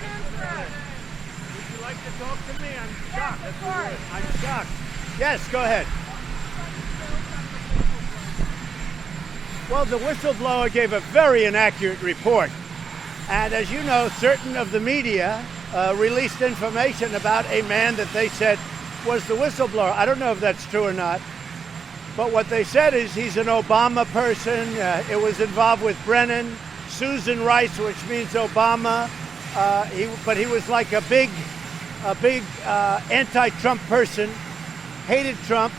Would you like to talk to me? I'm shocked. That's what it is. I'm shocked. Yes, go ahead. Well, the whistleblower gave a very inaccurate report. And as you know, certain of the media released information about a man that they said was the whistleblower. I don't know if that's true or not. But what they said is he's an Obama person. It was involved with Brennan, Susan Rice, which means Obama. But he was like a big anti-Trump person, hated Trump,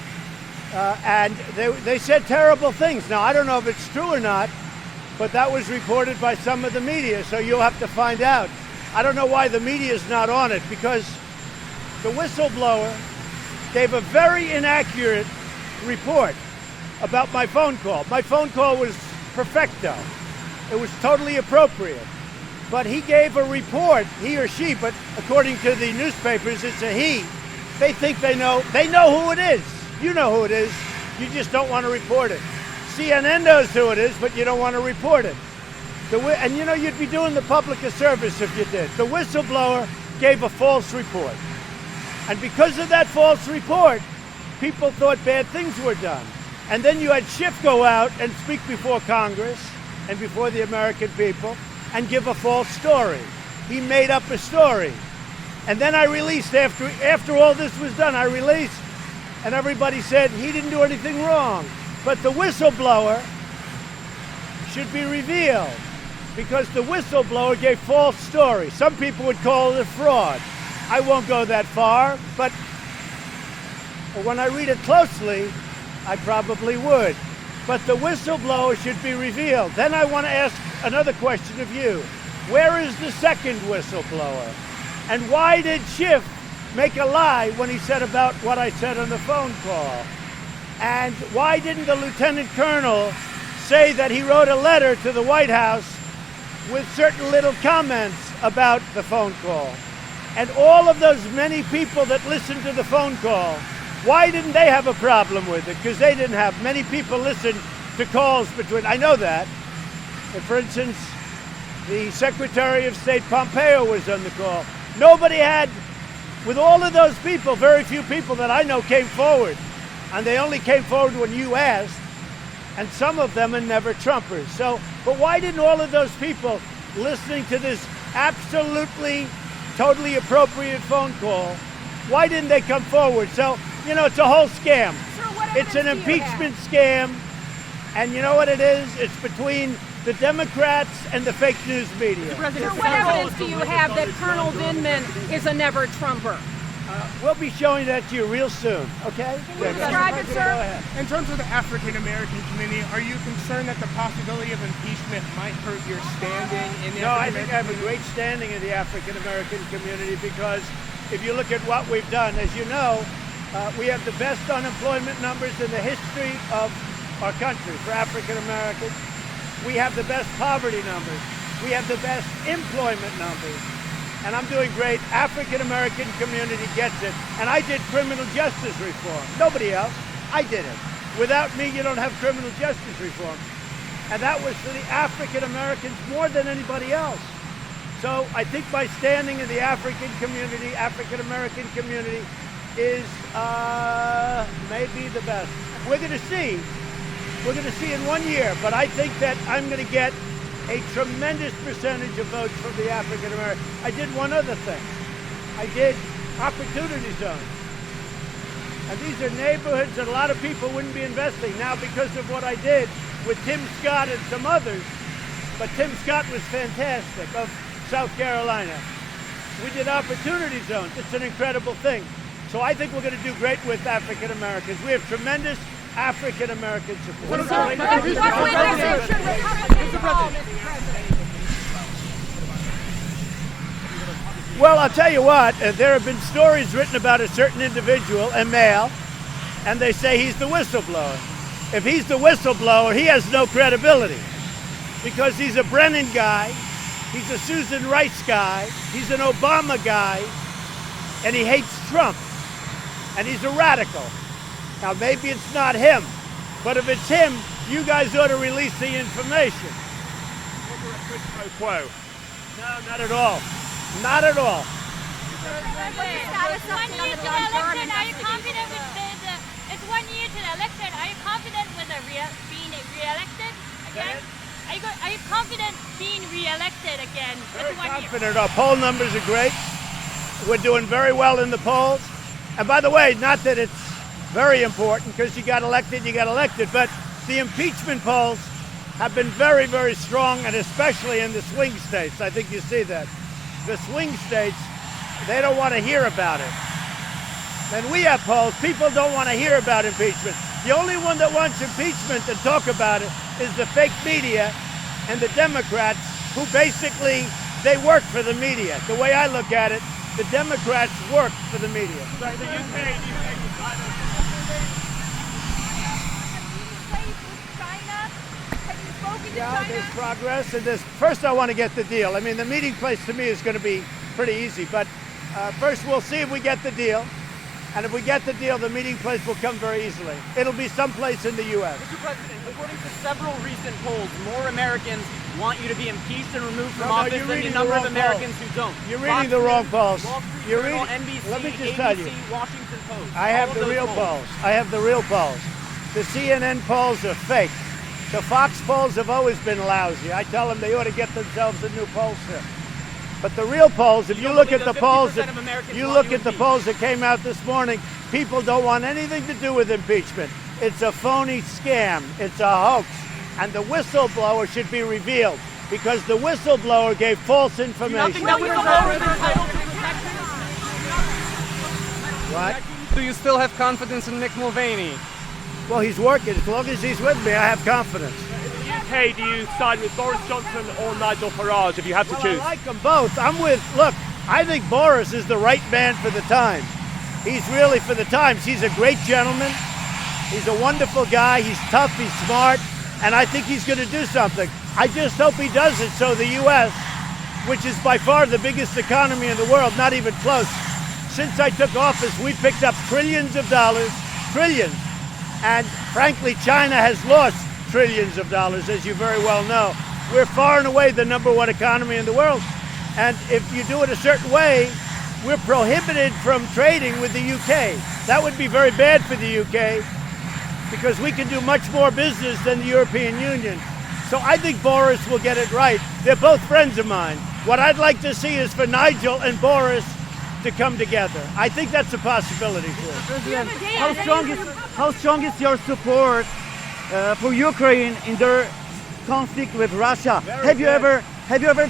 and they said terrible things. Now, I don't know if it's true or not, but that was reported by some of the media, so you'll have to find out. I don't know why the media is not on it, because the whistleblower gave a very inaccurate report about my phone call. My phone call was perfecto. It was totally appropriate. But he gave a report, he or she, but according to the newspapers, it's a he. They think they know who it is. You know who it is. You just don't want to report it. CNN knows who it is, but you don't want to report it. And you know, you'd be doing the public a service if you did. The whistleblower gave a false report. And because of that false report, people thought bad things were done. And then you had Schiff go out and speak before Congress and before the American people and give a false story. He made up a story. And then I released, after all this was done, I released, and everybody said he didn't do anything wrong. But the whistleblower should be revealed, because the whistleblower gave false stories. Some people would call it a fraud. I won't go that far, but when I read it closely, I probably would. But the whistleblower should be revealed. Then I want to ask another question of you. Where is the second whistleblower? And why did Schiff make a lie when he said about what I said on the phone call? And why didn't the lieutenant colonel say that he wrote a letter to the White House with certain little comments about the phone call? And all of those many people that listened to the phone call, why didn't they have a problem with it? Because they didn't have. Many people listened to calls between, I know that. And for instance, the Secretary of State Pompeo was on the call. Nobody had, with all of those people, very few people that I know came forward. And they only came forward when you asked. And some of them are never Trumpers. So, but why didn't all of those people listening to this absolutely, totally appropriate phone call, why didn't they come forward? So, you know, it's a whole scam. It's an impeachment scam. And you know what it is? It's between the Democrats and the fake news media. Sir, what evidence do you have that Colonel Vindman is a never Trumper? We'll be showing that to you real soon, okay? Can you describe it, sir? Go ahead. In terms of the African-American community, are you concerned that the possibility of impeachment might hurt your standing in the No, I African-American think I have a great standing in the African-American community, because if you look at what we've done, as you know, we have the best unemployment numbers in the history of our country for African-Americans. We have the best poverty numbers. We have the best employment numbers. And I'm doing great. African-American community gets it. And I did criminal justice reform. Nobody else. I did it. Without me, you don't have criminal justice reform. And that was for the African-Americans more than anybody else. So I think my standing in the African-American community is maybe the best. We're going to see. We're going to see in 1 year. But I think that I'm going to get a tremendous percentage of votes from the African American. I did one other thing. I did opportunity zones. And these are neighborhoods that a lot of people wouldn't be investing now because of what I did with Tim Scott and some others. But Tim Scott was fantastic, of South Carolina. We did opportunity zones. It's an incredible thing. So I think we're going to do great with African Americans. We have tremendous African-American support. What witnesses should Republicans call, Mr. President? Well, I'll tell you what, there have been stories written about a certain individual, a male, and they say he's the whistleblower. If he's the whistleblower, he has no credibility, because he's a Brennan guy, he's a Susan Rice guy, he's an Obama guy, and he hates Trump, and he's a radical. Now, maybe it's not him, but if it's him, you guys ought to release the information. Quid pro quo. No, not at all. Not at all. It's 1 year to the election. Are you confident with it's 1 year to the election? Are you confident with being re-elected again? Are you confident being re-elected again? Very confident. Our poll numbers are great. We're doing very well in the polls. And by the way, not that it's very important because you got elected, but the impeachment polls have been very, very strong, and especially in the swing states. I think you see that. The swing states, they don't want to hear about it. And we have polls. People don't want to hear about impeachment. The only one that wants impeachment to talk about it is the fake media and the Democrats, who basically, they work for the media. The way I look at it, the Democrats work for the media. So the UK, Yeah, there's progress, and first I want to get the deal. I mean, the meeting place to me is going to be pretty easy, but first we'll see if we get the deal. And if we get the deal, the meeting place will come very easily. It'll be someplace in the U.S. Mr. President, according to several recent polls, more Americans want you to be impeached and removed from office than the number of Americans who don't. You're reading the wrong polls. You're reading NBC, let me just ABC, tell you. Washington Post. I have the real polls. I have the real polls. The CNN polls are fake. The Fox polls have always been lousy. I tell them they ought to get themselves a new poll set. But the real polls, if you look at the polls, polls that came out this morning, people don't want anything to do with impeachment. It's a phony scam. It's a hoax. And the whistleblower should be revealed because the whistleblower gave false information. What? Do you still have confidence in Mick Mulvaney? Well, he's working. As long as he's with me, I have confidence. UK, do you side with Boris Johnson or Nigel Farage if you have to choose? I like them both. Look, I think Boris is the right man for the times. He's really for the times. He's a great gentleman. He's a wonderful guy. He's tough. He's smart. And I think he's going to do something. I just hope he does it so the U.S., which is by far the biggest economy in the world, not even close. Since I took office, we picked up trillions of dollars, trillions. And frankly, China has lost trillions of dollars, as you very well know. We're far and away the #1 economy in the world. And if you do it a certain way, we're prohibited from trading with the UK. That would be very bad for the UK because we can do much more business than the European Union. So I think Boris will get it right. They're both friends of mine. What I'd like to see is for Nigel and Boris to come together. I think that's a possibility for us. President, how strong is your support for Ukraine in their conflict with Russia? Have you ever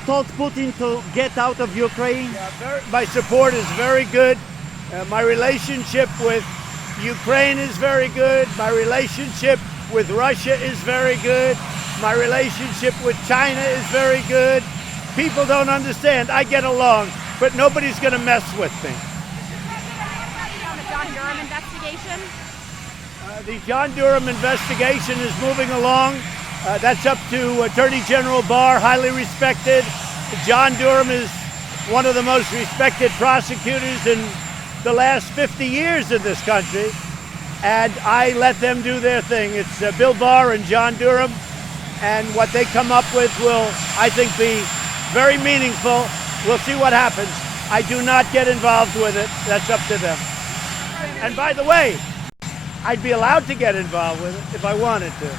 told Putin to get out of Ukraine? My support is very good. My relationship with Ukraine is very good. My relationship with Russia is very good. My relationship with China is very good. People don't understand. I get along, but nobody's going to mess with me. On the John Durham investigation? The John Durham investigation is moving along. That's up to Attorney General Barr, highly respected. John Durham is one of the most respected prosecutors in the last 50 years in this country. And I let them do their thing. It's Bill Barr and John Durham. And what they come up with will, I think, be very meaningful. We'll see what happens. I do not get involved with it. That's up to them. And by the way, I'd be allowed to get involved with it if I wanted to.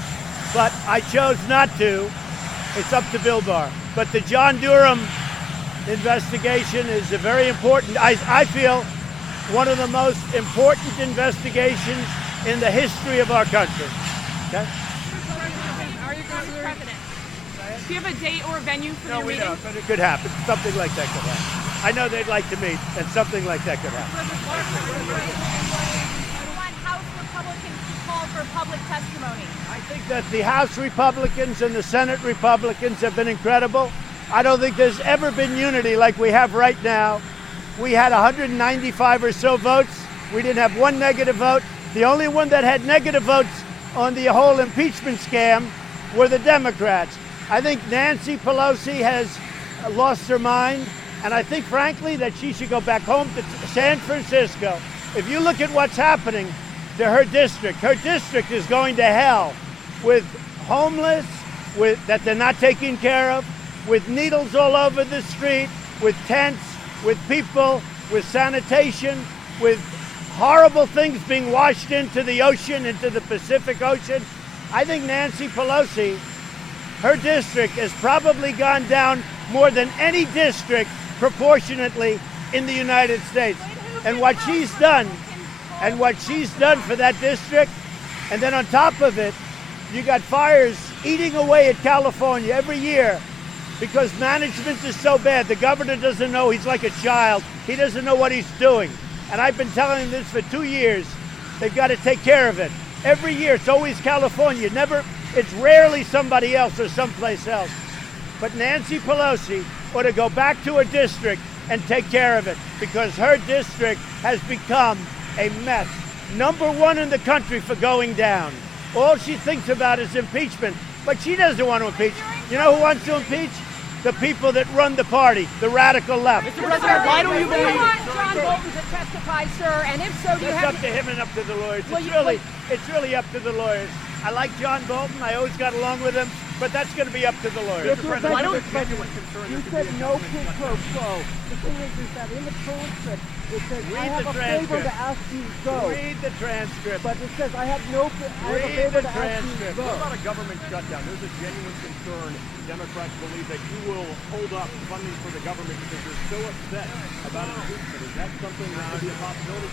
But I chose not to. It's up to Bill Barr. But the John Durham investigation is a very important, I feel, one of the most important investigations in the history of our country. Okay? Are you president? Do you have a date or a venue for your meeting? No, we don't, but it could happen. Something like that could happen. I know they'd like to meet, and something like that could happen. Want House Republicans to call for public testimony? I think that the House Republicans and the Senate Republicans have been incredible. I don't think there's ever been unity like we have right now. We had 195 or so votes. We didn't have one negative vote. The only one that had negative votes on the whole impeachment scam were the Democrats. I think Nancy Pelosi has lost her mind, and I think, frankly, that she should go back home to San Francisco. If you look at what's happening to her district is going to hell with homeless, that they're not taking care of, with needles all over the street, with tents, with people, with sanitation, with horrible things being washed into the ocean, into the Pacific Ocean. I think Nancy Pelosi, her district has probably gone down more than any district proportionately in the United States. And what she's done, for that district, and then on top of it, you got fires eating away at California every year because management is so bad. The governor doesn't know. He's like a child. He doesn't know what he's doing. And I've been telling them this for 2 years. They've got to take care of it. Every year, it's always California. It's rarely somebody else or someplace else. But Nancy Pelosi ought to go back to her district and take care of it because her district has become a mess. #1 in the country for going down. All she thinks about is impeachment, but she doesn't want to impeach. You know who wants to impeach? The people that run the party, the radical left. Mr. President, why don't you Do you believe... want John Bolton to testify, sir? And if so, do you It's have... up to him and up to the lawyers. Well, It's really up to the lawyers. I like John Bolton. I always got along with him, but that's going to be up to the lawyers. Mr. President, why don't- you said no quid pro quo. The thing is that in the transcript, it says, I Read have the a favor transcript. to ask you to go. Read the transcript. But it says, I have a Read favor the to ask you to transcript. go. What about a government shutdown? There's a genuine concern. Democrats believe that you will hold up funding for the government because you're so upset about impeachment. Is that something that could be a possibility?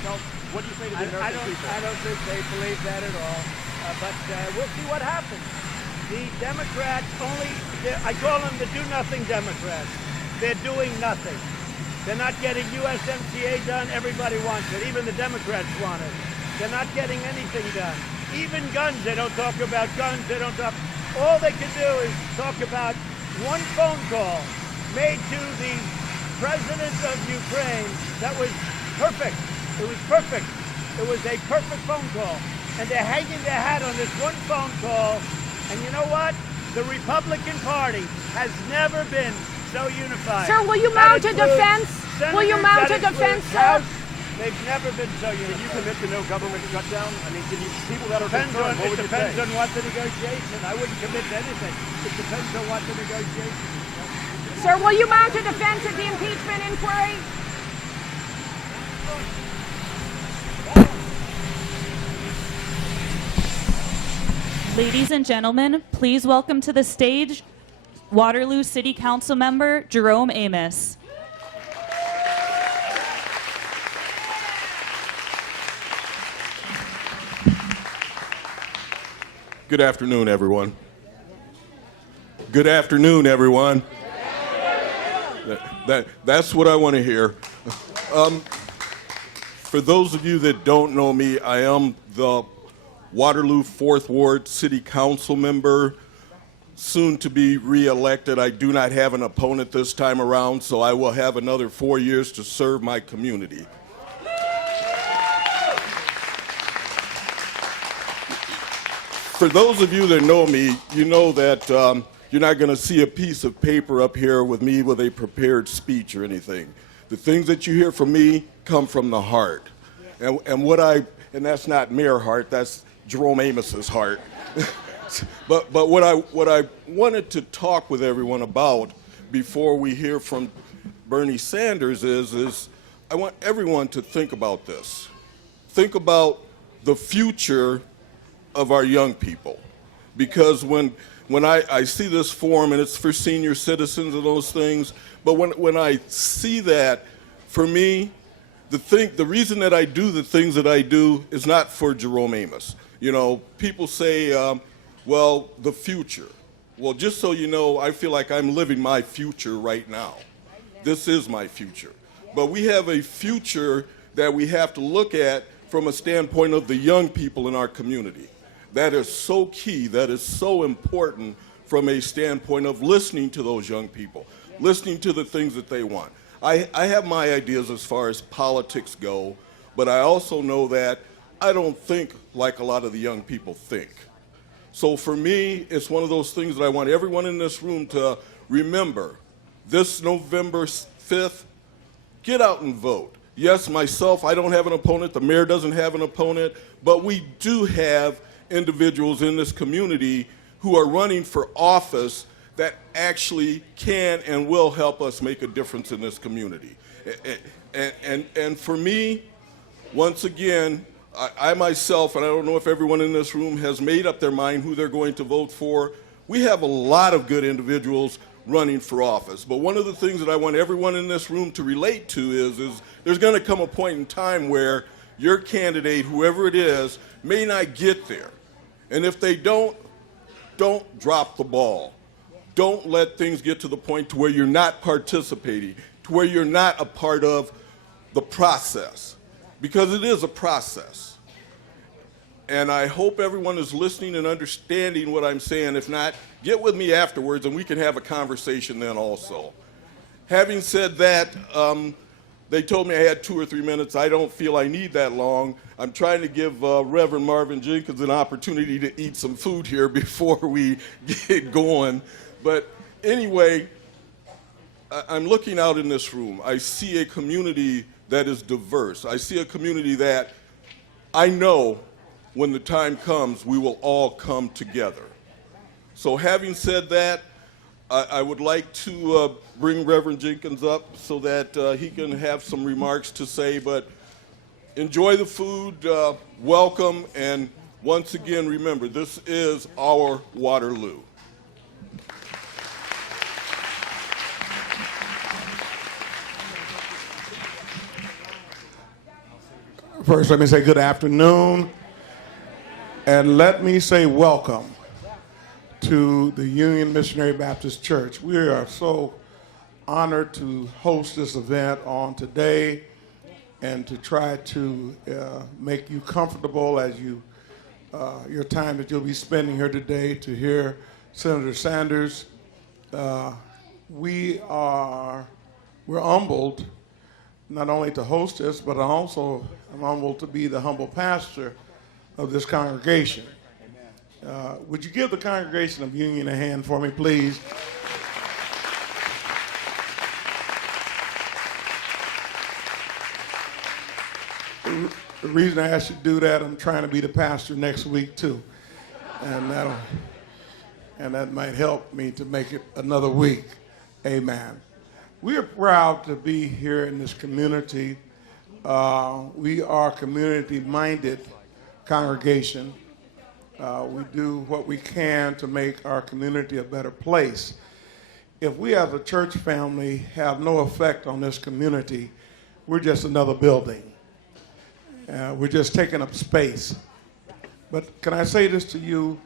What do you say to the American people? I don't think they believe that at all. But we'll see what happens. The Democrats I call them the do-nothing Democrats. They're doing nothing. They're not getting USMCA done. Everybody wants it. Even the Democrats want it. They're not getting anything done. Even guns, they don't talk about guns. They don't talk. All they can do is talk about one phone call made to the president of Ukraine that was perfect. It was perfect. It was a perfect phone call. And they're hanging their hat on this one phone call. And you know what? The Republican Party has never been so unified. Sir, will you That mount a includes defense? Will you senators, mount that a defense, includes sir? House. They've never been so Can you unified. commit to no government shutdown? I mean, can you, people that are Depends concerned, on, what it would you depends say? on what the negotiation. I wouldn't commit to anything. It depends on what the negotiation is. Sir, will you mount a defense at the impeachment inquiry? Ladies and gentlemen, please welcome to the stage Waterloo City Council member Jerome Amos. Good afternoon, everyone. Good afternoon, everyone. That's what I want to hear. For those of you that don't know me, I am the Waterloo 4th Ward City Council member, soon to be re-elected. I do not have an opponent this time around, so I will have another 4 years to serve my community. For those of you that know me, you know that you're not going to see a piece of paper up here with me with a prepared speech or anything. The things that you hear from me come from the heart. And that's not Mayor Hart, that's Jerome Amos's heart. But what I wanted to talk with everyone about before we hear from Bernie Sanders is I want everyone to think about this. Think about the future of our young people. Because when I see this forum, and it's for senior citizens and those things, but when I see that, for me, the reason that I do the things that I do is not for Jerome Amos. You know, people say, well, the future. Well, just so you know, I feel like I'm living my future right now. This is my future. But we have a future that we have to look at from a standpoint of the young people in our community. That is so key, that is so important from a standpoint of listening to those young people, listening to the things that they want. I have my ideas as far as politics go, but I also know that I don't think like a lot of the young people think. So for me, it's one of those things that I want everyone in this room to remember. This November 5th, get out and vote. Yes, myself, I don't have an opponent. The mayor doesn't have an opponent. But we do have individuals in this community who are running for office that actually can and will help us make a difference in this community. And for me, once again, I myself, and I don't know if everyone in this room has made up their mind who they're going to vote for. We have a lot of good individuals running for office. But one of the things that I want everyone in this room to relate to is there's going to come a point in time where your candidate, whoever it is, may not get there. And if they don't drop the ball. Don't let things get to the point to where you're not participating, to where you're not a part of the process, because it is a process. And I hope everyone is listening and understanding what I'm saying. If not, get with me afterwards and we can have a conversation then also. Having said that, they told me I had 2 or 3 minutes. I don't feel I need that long. I'm trying to give Reverend Marvin Jenkins an opportunity to eat some food here before we get going. But anyway, I'm looking out in this room. I see a community that is diverse. I see a community that I know when the time comes, we will all come together. So having said that, I would like to bring Reverend Jenkins up so that he can have some remarks to say, but enjoy the food, welcome, and once again, remember, this is our Waterloo. First, let me say good afternoon, and let me say welcome to the Union Missionary Baptist Church. We are so honored to host this event on today and to try to make you comfortable as your time that you'll be spending here today to hear Senator Sanders. We're humbled not only to host this, but I'm humbled to be the humble pastor of this congregation. Would you give the congregation of Union a hand for me, please? The reason I asked you to do that, I'm trying to be the pastor next week too, and that might help me to make it another week. Amen. We are proud to be here in this community. We are a community-minded congregation. We do what we can to make our community a better place. If we as a church family have no effect on this community, we're just another building. We're just taking up space. But can I say this to you?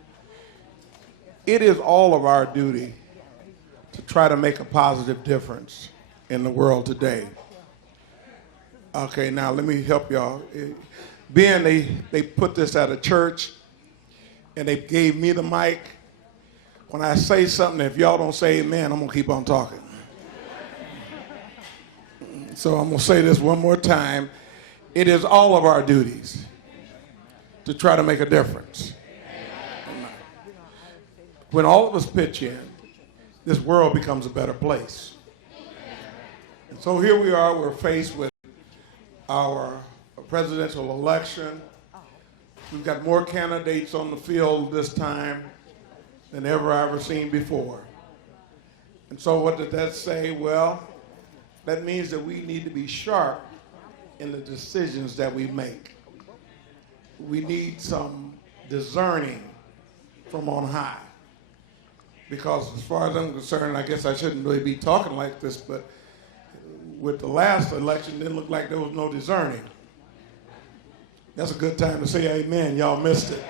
It is all of our duty to try to make a positive difference in the world today. Okay, now let me help y'all. Being they put this at a church and they gave me the mic, when I say something, if y'all don't say amen, I'm gonna keep on talking. So I'm gonna say this one more time. It is all of our duties to try to make a difference. When all of us pitch in, this world becomes a better place. And so here we are, we're faced with our presidential election. We've got more candidates on the field this time than I've ever seen before. And so what does that say? Well, that means that we need to be sharp in the decisions that we make. We need some discerning from on high. Because as far as I'm concerned, I guess I shouldn't really be talking like this, but with the last election, it didn't look like there was no discerning. That's a good time to say amen. Y'all missed it.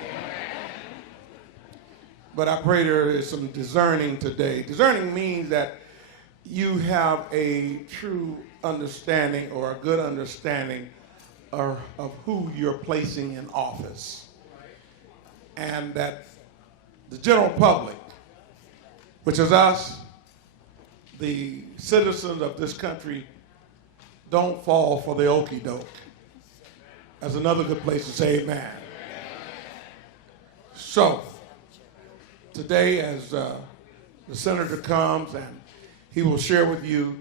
But I pray there is some discerning today. Discerning means that you have a true understanding or a good understanding of who you're placing in office. And that the general public, which is us, the citizens of this country, don't fall for the okie doke. That's another good place to say amen. So, today as the senator comes and he will share with you,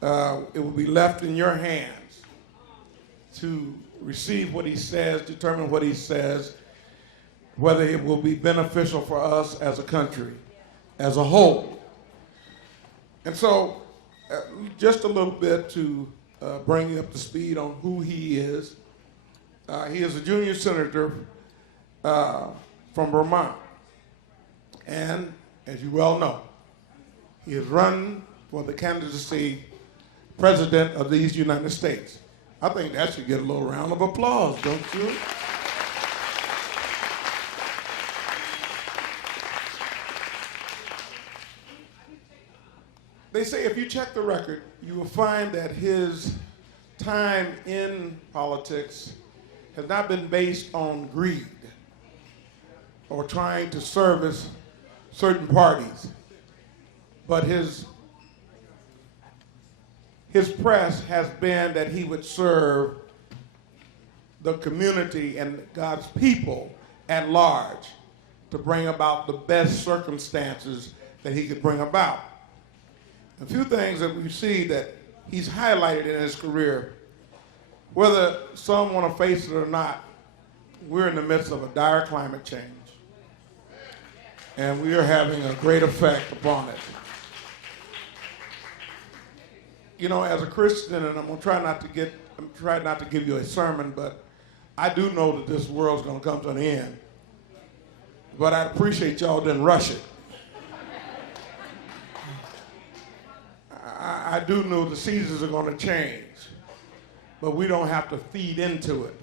it will be left in your hands to receive what he says, determine what he says, whether it will be beneficial for us as a country as a whole. And so, just a little bit to bring you up to speed on who he is. He is a junior senator from Vermont. And as you well know, he has run for the candidacy president of these United States. I think that should get a little round of applause, don't you? They say if you check the record, you will find that his time in politics has not been based on greed or trying to service certain parties, but his press has been that he would serve the community and God's people at large to bring about the best circumstances that he could bring about. A few things that we see that he's highlighted in his career, whether some want to face it or not, we're in the midst of a dire climate change. And we are having a great effect upon it. You know, as a Christian, and I'm gonna try not to give you a sermon, but I do know that this world's gonna come to an end. But I appreciate y'all didn't rush it. I do know the seasons are gonna change, but we don't have to feed into it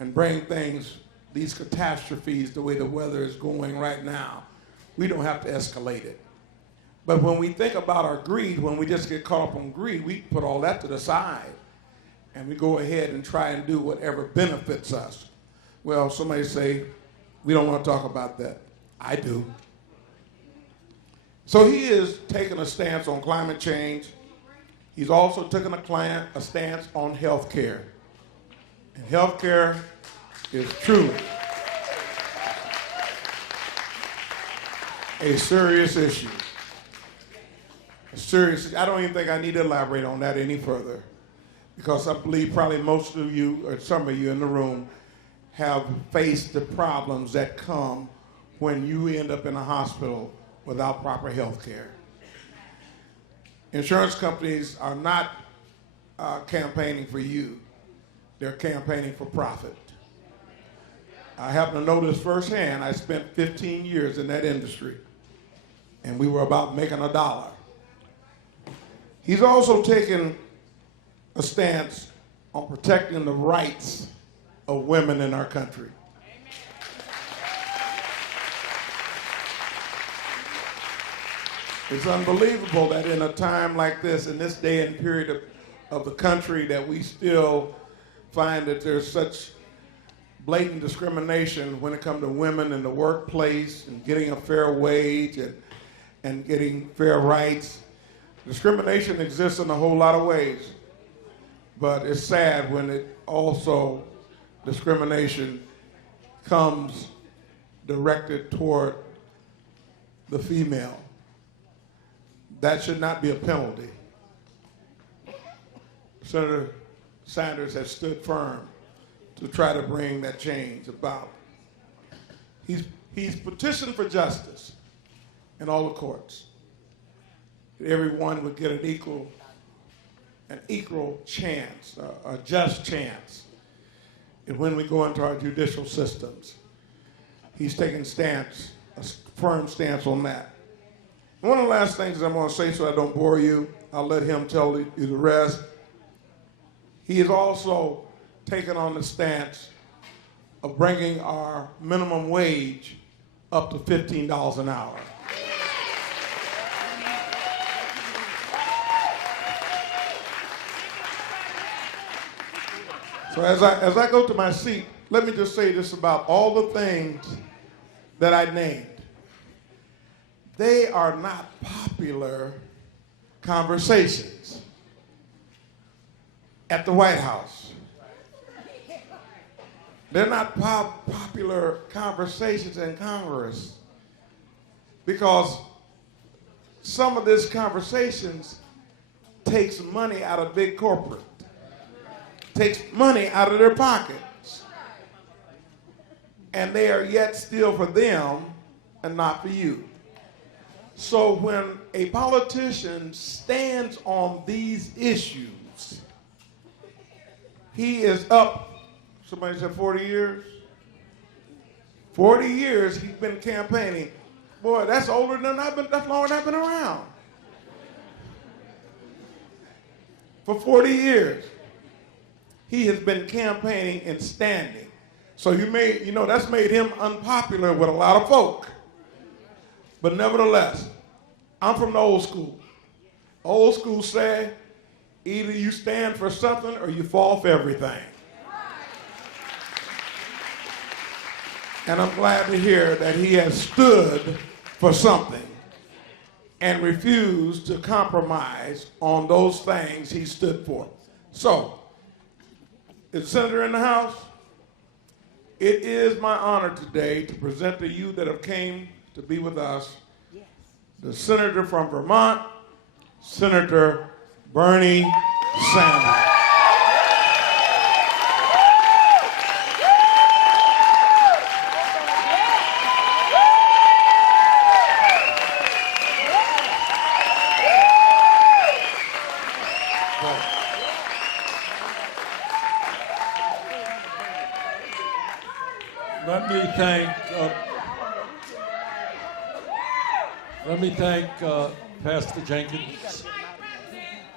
and bring things, these catastrophes, the way the weather is going right now. We don't have to escalate it. But when we think about our greed, when we just get caught up on greed, we put all that to the side and we go ahead and try and do whatever benefits us. Well, somebody say, we don't want to talk about that. I do. So he is taking a stance on climate change. He's also taken a stance on health care. And health care is truly a serious issue. I don't even think I need to elaborate on that any further, because I believe probably most of you, or some of you in the room, have faced the problems that come when you end up in a hospital without proper health care. Insurance companies are not campaigning for you. They're campaigning for profit. I happen to know this firsthand. I spent 15 years in that industry, and we were about making $1. He's also taken a stance on protecting the rights of women in our country. It's unbelievable that in a time like this, in this day and period of the country, that we still find that there's such blatant discrimination when it comes to women in the workplace and getting a fair wage and getting fair rights. Discrimination exists in a whole lot of ways, but it's sad when it also, discrimination comes directed toward the female. That should not be a penalty. Senator Sanders has stood firm to try to bring that change about. He's petitioned for justice in all the courts. That everyone would get an equal chance, a just chance. And when we go into our judicial systems, he's taken a firm stance on that. And one of the last things I'm going to say, so I don't bore you, I'll let him tell you the rest. He has also taken on the stance of bringing our minimum wage up to $15 an hour. So as I go to my seat, let me just say this about all the things that I named. They are not popular conversations at the White House. They're not popular conversations in Congress, because some of these conversations takes money out of big corporate, takes money out of their pockets, and they are yet still for them and not for you. So when a politician stands on these issues, he is up, somebody said 40 years? 40 years he's been campaigning. Boy, that's older than that's longer than I've been around. For 40 years, he has been campaigning and standing. So that's made him unpopular with a lot of folk. But nevertheless, I'm from the old school. Old school say, either you stand for something or you fall for everything. And I'm glad to hear that he has stood for something and refused to compromise on those things he stood for. So, is the senator in the House? It is my honor today to present to you that have came to be with us the senator from Vermont, Senator Bernie Sanders. Let me thank Pastor Jenkins.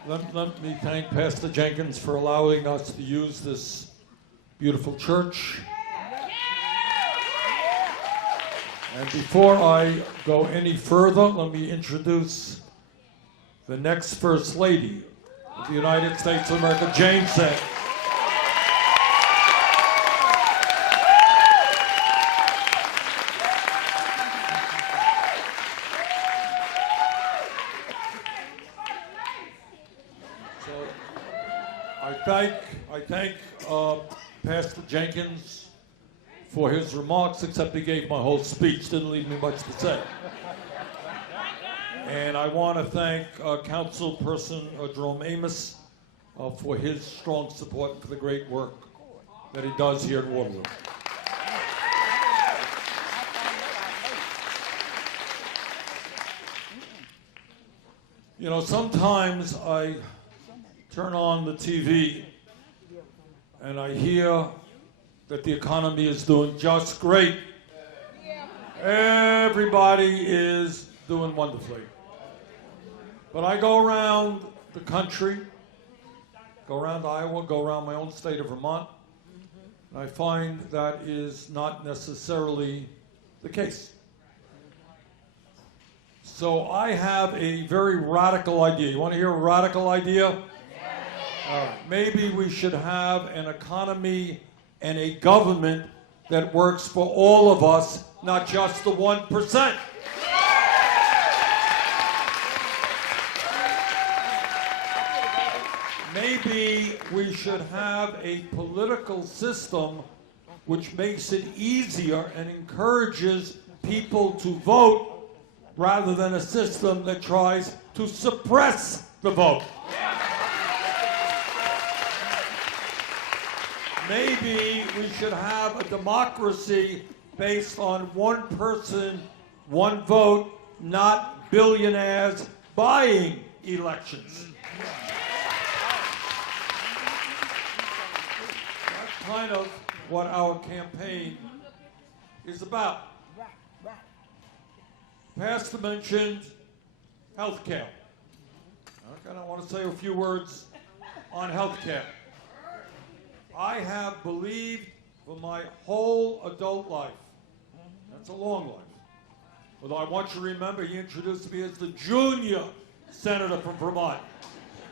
Let me thank Pastor Jenkins for allowing us to use this beautiful church. And before I go any further, let me introduce the next First Lady of the United States of America, Jane Sett. I thank Pastor Jenkins for his remarks, except he gave my whole speech, didn't leave me much to say. And I want to thank Councilperson Jerome Amos for his strong support for the great work that he does here in Waterloo. You know, sometimes I turn on the TV and I hear that the economy is doing just great. Everybody is doing wonderfully. But I go around the country, go around Iowa, go around my own state of Vermont, and I find that is not necessarily the case. So I have a very radical idea. You want to hear a radical idea? Maybe we should have an economy and a government that works for all of us, not just the 1%. Maybe we should have a political system which makes it easier and encourages people to vote rather than a system that tries to suppress the vote. Maybe we should have a democracy based on one person, one vote, not billionaires buying elections. That's kind of what our campaign is about. Pastor mentioned health care. Okay, I want to say a few words on health care. I have believed for my whole adult life, that's a long life, although I want you to remember he introduced me as the junior senator from Vermont.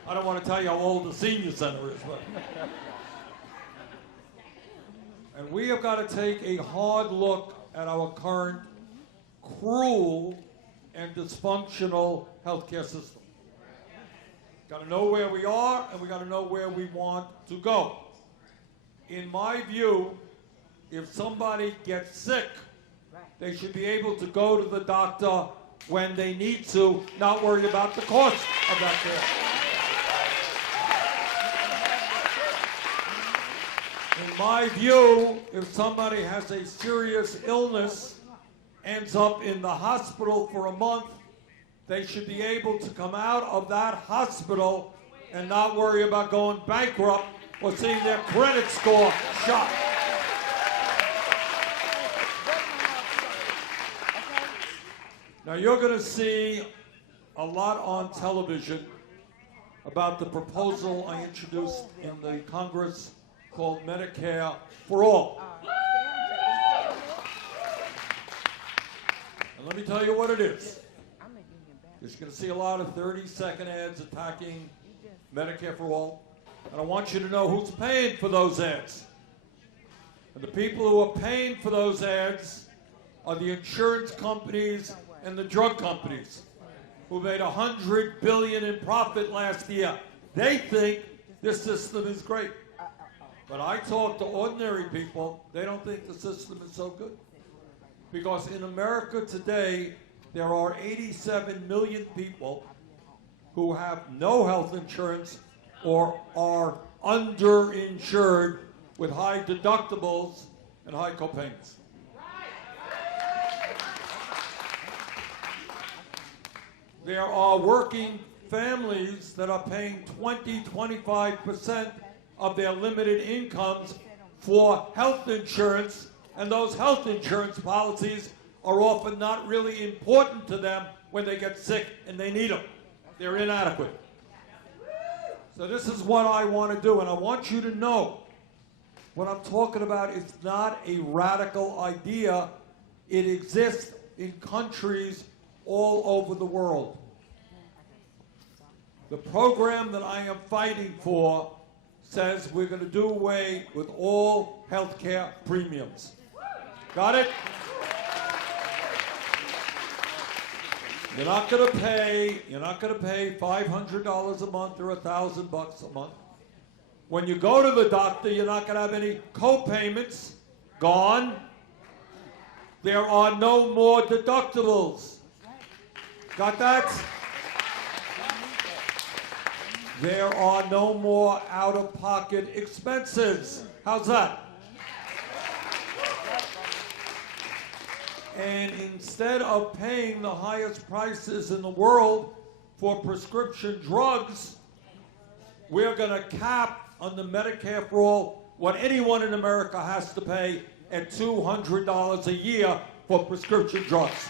I don't want to tell you how old the senior senator is, but. And we have got to take a hard look at our current cruel and dysfunctional healthcare system. Got to know where we are, and we got to know where we want to go. In my view, if somebody gets sick, they should be able to go to the doctor when they need to, not worry about the cost of that care. In my view, if somebody has a serious illness, ends up in the hospital for a month, they should be able to come out of that hospital and not worry about going bankrupt or seeing their credit score shot. Now you're going to see a lot on television about the proposal I introduced in the Congress called Medicare for All. And let me tell you what it is. You're going to see a lot of 30-second ads attacking Medicare for All. And I want you to know who's paying for those ads. And the people who are paying for those ads are the insurance companies and the drug companies who made $100 billion in profit last year. They think this system is great. But I talk to ordinary people, they don't think the system is so good. Because in America today, there are 87 million people who have no health insurance or are underinsured with high deductibles and high copayments. There are working families that are paying 20-25% of their limited incomes for health insurance, and those health insurance policies are often not really important to them when they get sick and they need them. They're inadequate. So this is what I want to do, and I want you to know what I'm talking about is not a radical idea. It exists in countries all over the world. The program that I am fighting for says we're going to do away with all health care premiums. Got it? You're not going to pay $500 a month or $1,000 a month. When you go to the doctor, you're not going to have any co-payments. Gone. There are no more deductibles. Got that? There are no more out-of-pocket expenses. How's that? And instead of paying the highest prices in the world for prescription drugs, we're going to cap on the Medicare for All what anyone in America has to pay at $200 a year for prescription drugs.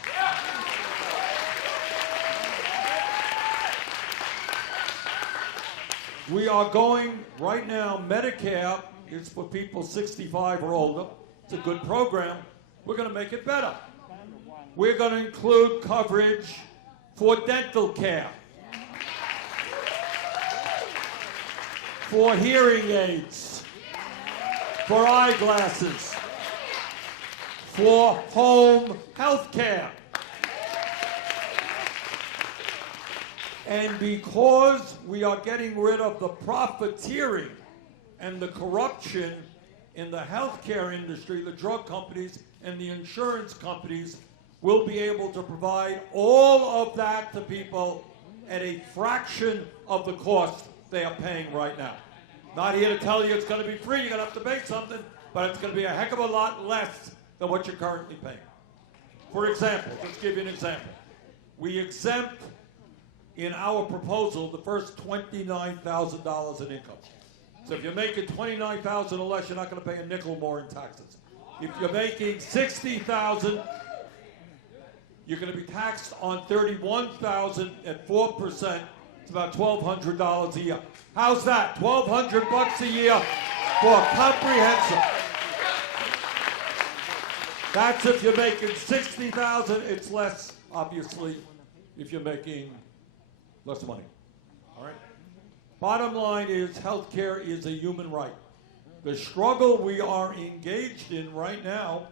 We are going, right now, Medicare is for people 65 or older. It's a good program. We're going to make it better. We're going to include coverage for dental care, for hearing aids, for eyeglasses, for home health care. And because we are getting rid of the profiteering and the corruption in the healthcare industry, the drug companies and the insurance companies will be able to provide all of that to people at a fraction of the cost they are paying right now. Not here to tell you it's going to be free, you're going to have to pay something, but it's going to be a heck of a lot less than what you're currently paying. For example, let's give you an example. We exempt in our proposal the first $29,000 in income. So if you're making $29,000 or less, you're not going to pay a nickel more in taxes. If you're making $60,000, you're going to be taxed on $31,000 at 4%. It's about $1,200 a year. How's that? $1,200 a year for comprehensive. That's if you're making $60,000. It's less, obviously, if you're making less money. All right? Bottom line is healthcare is a human right. The struggle we are engaged in right now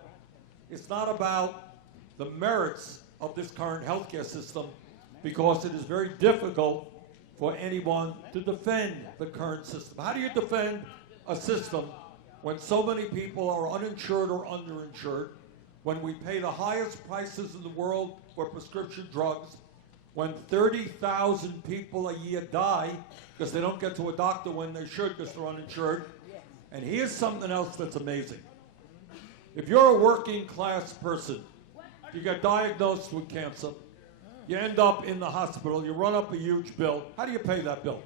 is not about the merits of this current healthcare system, because it is very difficult for anyone to defend the current system. How do you defend a system when so many people are uninsured or underinsured, when we pay the highest prices in the world for prescription drugs, when 30,000 people a year die because they don't get to a doctor when they should because they're uninsured? And here's something else that's amazing. If you're a working class person, you get diagnosed with cancer, You end up in the hospital, you run up a huge bill. How do you pay that bill?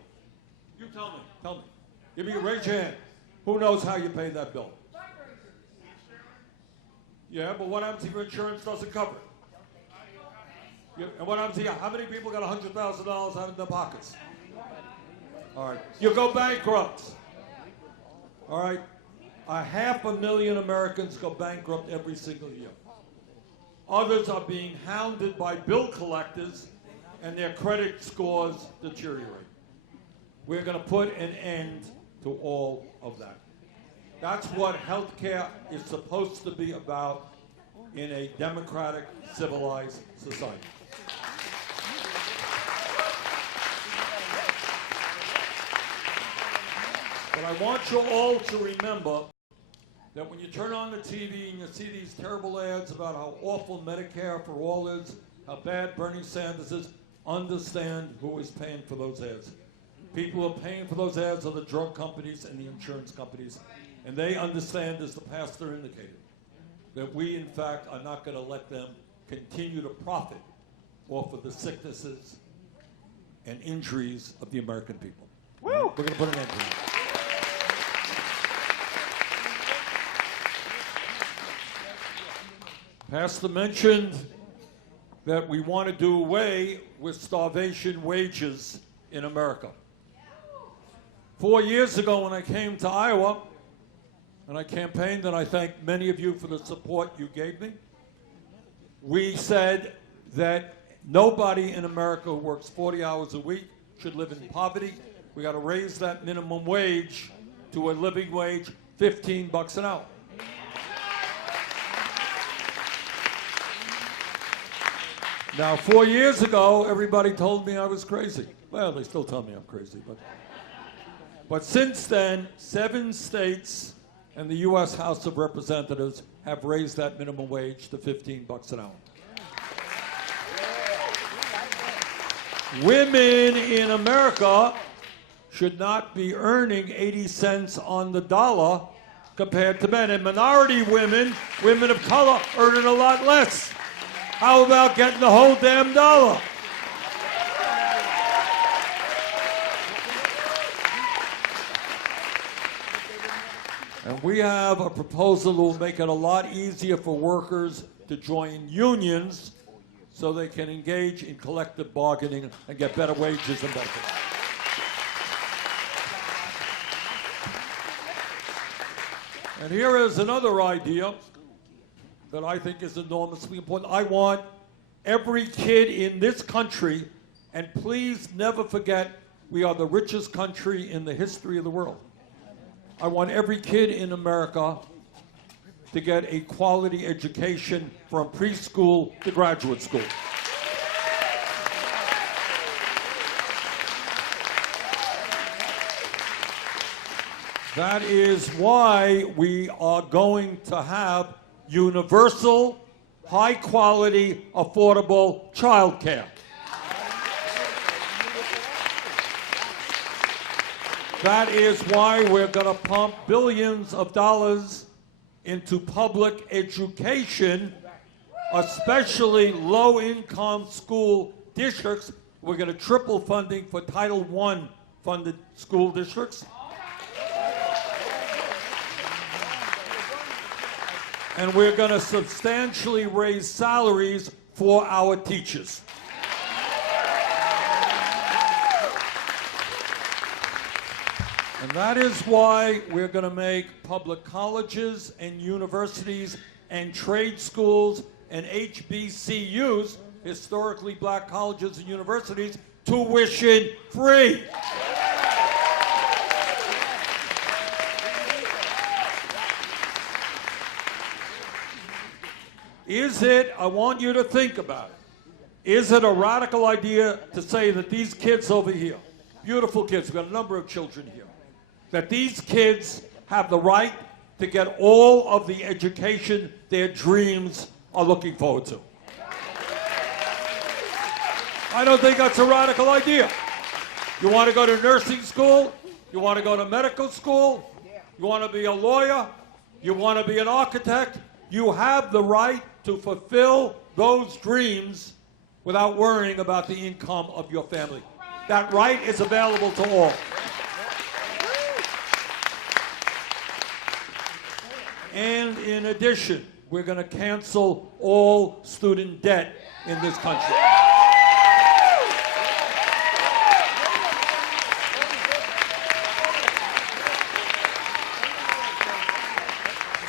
You tell me. Raise your hand. Who knows how you pay that bill? Yeah, but what happens if your insurance doesn't cover it? And what happens here? How many people got $100,000 out of their pockets? All right. You go bankrupt. All right. 500,000 Americans go bankrupt every single year. Others are being hounded by bill collectors and their credit scores deteriorate. We're going to put an end to all of that. That's what healthcare is supposed to be about in a democratic, civilized society. But I want you all to remember that when you turn on the TV and you see these terrible ads about how awful Medicare for all is, how bad Bernie Sanders is, understand who is paying for those ads. People who are paying for those ads are the drug companies and the insurance companies, and they understand, as the pastor indicated, that we, in fact, are not going to let them continue to profit off of the sicknesses and injuries of the American people. Woo! We're going to put an end to it. Pastor mentioned that we want to do away with starvation wages in America. 4 years ago when I came to Iowa, and I campaigned, and I thank many of you for the support you gave me, we said that nobody in America who works 40 hours a week should live in poverty. We got to raise that minimum wage to a living wage, $15 an hour. Now, 4 years ago, everybody told me I was crazy. Well, they still tell me I'm crazy, but since then, 7 states and the U.S. House of Representatives have raised that minimum wage to $15 an hour. Women in America should not be earning 80 cents on the dollar compared to men. And minority women, women of color, earning a lot less. How about getting the whole damn dollar? And we have a proposal that will make it a lot easier for workers to join unions so they can engage in collective bargaining and get better wages and benefits. And here is another idea that I think is enormously important. I want every kid in this country, and please never forget, we are the richest country in the history of the world. I want every kid in America to get a quality education from preschool to graduate school. That is why we are going to have universal, high-quality, affordable child care. That is why we're going to pump billions of dollars into public education, especially low-income school districts. We're going to triple funding for Title I funded school districts. And we're going to substantially raise salaries for our teachers. And that is why we're going to make public colleges and universities and trade schools and HBCUs, historically black colleges and universities, tuition free. Is it, I want you to think about it, is it a radical idea to say that these kids over here, beautiful kids, we've got a number of children here, that these kids have the right to get all of the education their dreams are looking forward to? I don't think that's a radical idea. You want to go to nursing school? You want to go to medical school? You want to be a lawyer? You want to be an architect? You have the right to fulfill those dreams without worrying about the income of your family. That right is available to all. And in addition, we're going to cancel all student debt in this country.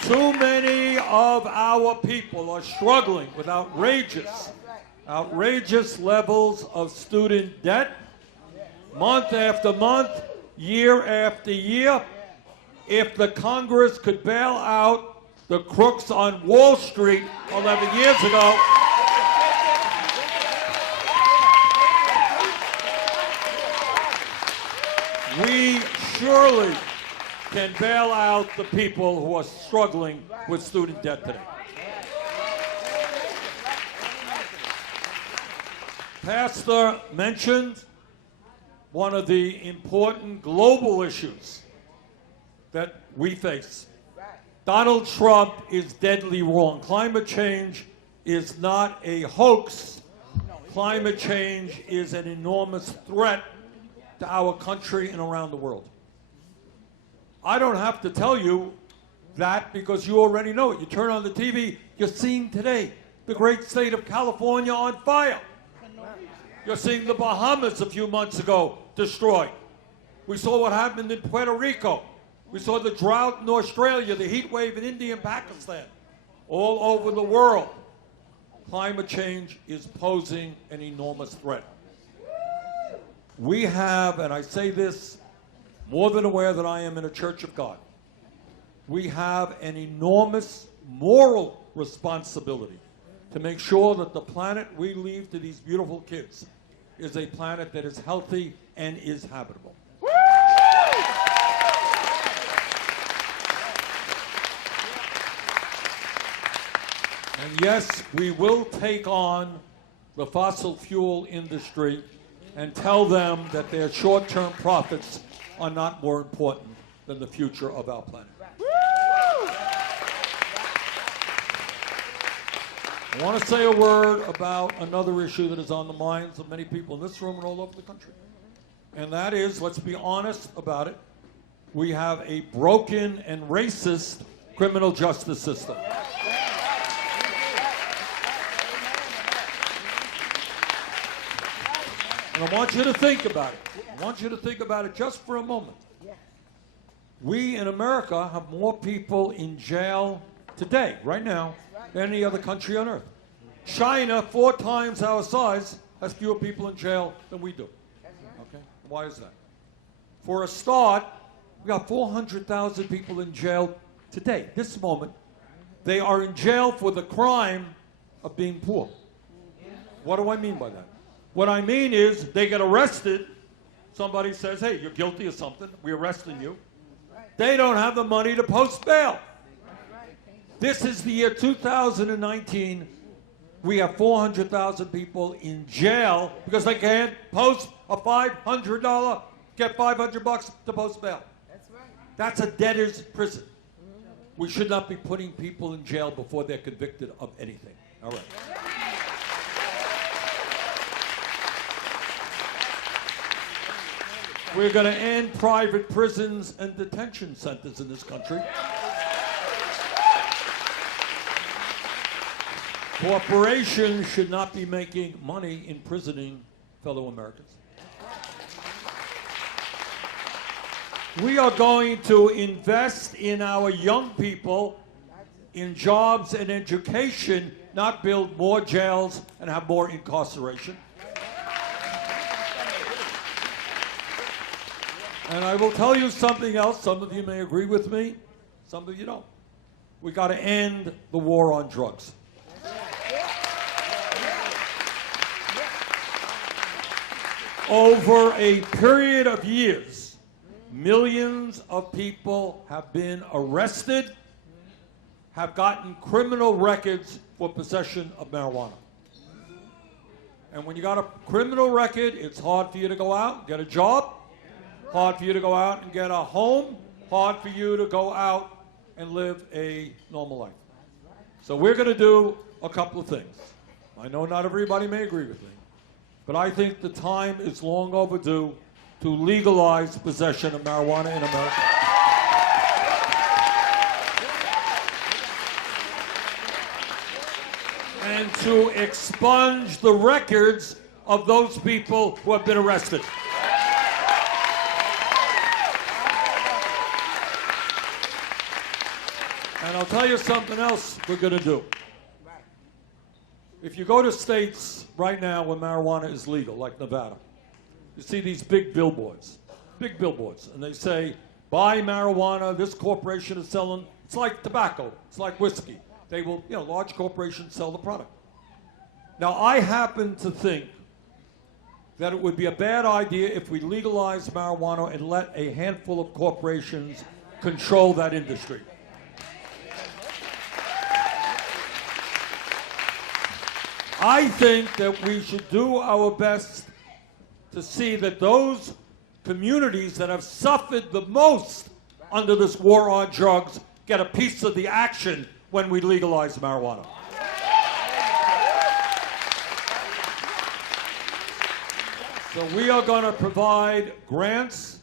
Too many of our people are struggling with outrageous levels of student debt, month after month, year after year. If the Congress could bail out the crooks on Wall Street 11 years ago, we surely can bail out the people who are struggling with student debt today. Pastor mentioned one of the important global issues that we face. Donald Trump is deadly wrong. Climate change is not a hoax. Climate change is an enormous threat to our country and around the world. I don't have to tell you that because you already know it. You turn on the TV, you're seeing today the great state of California on fire. You're seeing the Bahamas a few months ago destroyed. We saw what happened in Puerto Rico. We saw the drought in Australia, the heat wave in India and Pakistan. All over the world, climate change is posing an enormous threat. We have, and I say this more than aware that I am in a church of God, we have an enormous moral responsibility to make sure that the planet we leave to these beautiful kids is a planet that is healthy and is habitable. And yes, we will take on the fossil fuel industry and tell them that their short-term profits are not more important than the future of our planet. I want to say a word about another issue that is on the minds of many people in this room and all over the country. And that is, let's be honest about it, we have a broken and racist criminal justice system. And I want you to think about it. I want you to think about it just for a moment. We in America have more people in jail today, right now, than any other country on earth. China, 4 times our size, has fewer people in jail than we do. Okay? Why is that? For a start, we got 400,000 people in jail today, this moment. They are in jail for the crime of being poor. What do I mean by that? What I mean is they get arrested. Somebody says, hey, you're guilty of something. We're arresting you. They don't have the money to post bail. This is the year 2019. We have 400,000 people in jail because they can't post a $500, get $500 to post bail. That's a debtor's prison. We should not be putting people in jail before they're convicted of anything. All right. We're going to end private prisons and detention centers in this country. Corporations should not be making money imprisoning fellow Americans. We are going to invest in our young people, in jobs and education, not build more jails and have more incarceration. And I will tell you something else. Some of you may agree with me. Some of you don't. We got to end the war on drugs. Over a period of years, millions of people have been arrested, have gotten criminal records for possession of marijuana. And when you got a criminal record, it's hard for you to go out and get a job. Hard for you to go out and get a home. Hard for you to go out and live a normal life. So we're going to do a couple of things. I know not everybody may agree with me, but I think the time is long overdue to legalize possession of marijuana in America. And to expunge the records of those people who have been arrested. And I'll tell you something else we're going to do. If you go to states right now where marijuana is legal, like Nevada, you see these big billboards, and they say, buy marijuana, this corporation is selling. It's like tobacco, it's like whiskey. They will, large corporations sell the product. Now, I happen to think that it would be a bad idea if we legalize marijuana and let a handful of corporations control that industry. I think that we should do our best to see that those communities that have suffered the most under this war on drugs get a piece of the action when we legalize marijuana. So we are going to provide grants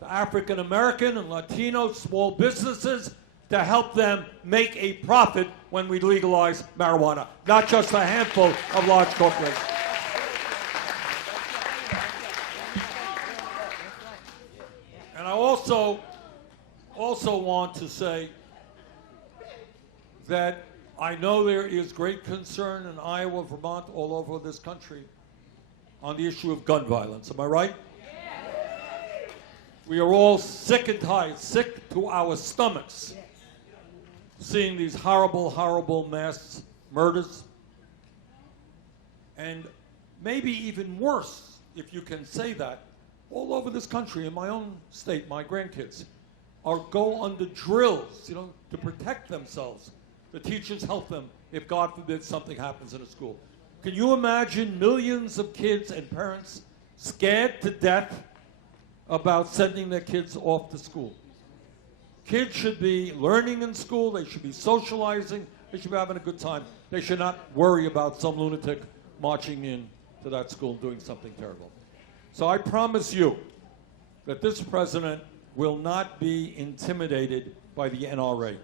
to African American and Latino small businesses to help them make a profit when we legalize marijuana, not just a handful of large corporations. And I also want to say that I know there is great concern in Iowa, Vermont, all over this country on the issue of gun violence. Am I right? We are all sick and tired, sick to our stomachs, seeing these horrible, horrible mass murders. And maybe even worse, if you can say that, all over this country, in my own state, my grandkids go under drills, to protect themselves. The teachers help them if, God forbid, something happens in a school. Can you imagine millions of kids and parents scared to death about sending their kids off to school? Kids should be learning in school, they should be socializing, they should be having a good time. They should not worry about some lunatic marching in to that school and doing something terrible. So I promise you that this president will not be intimidated by the NRA.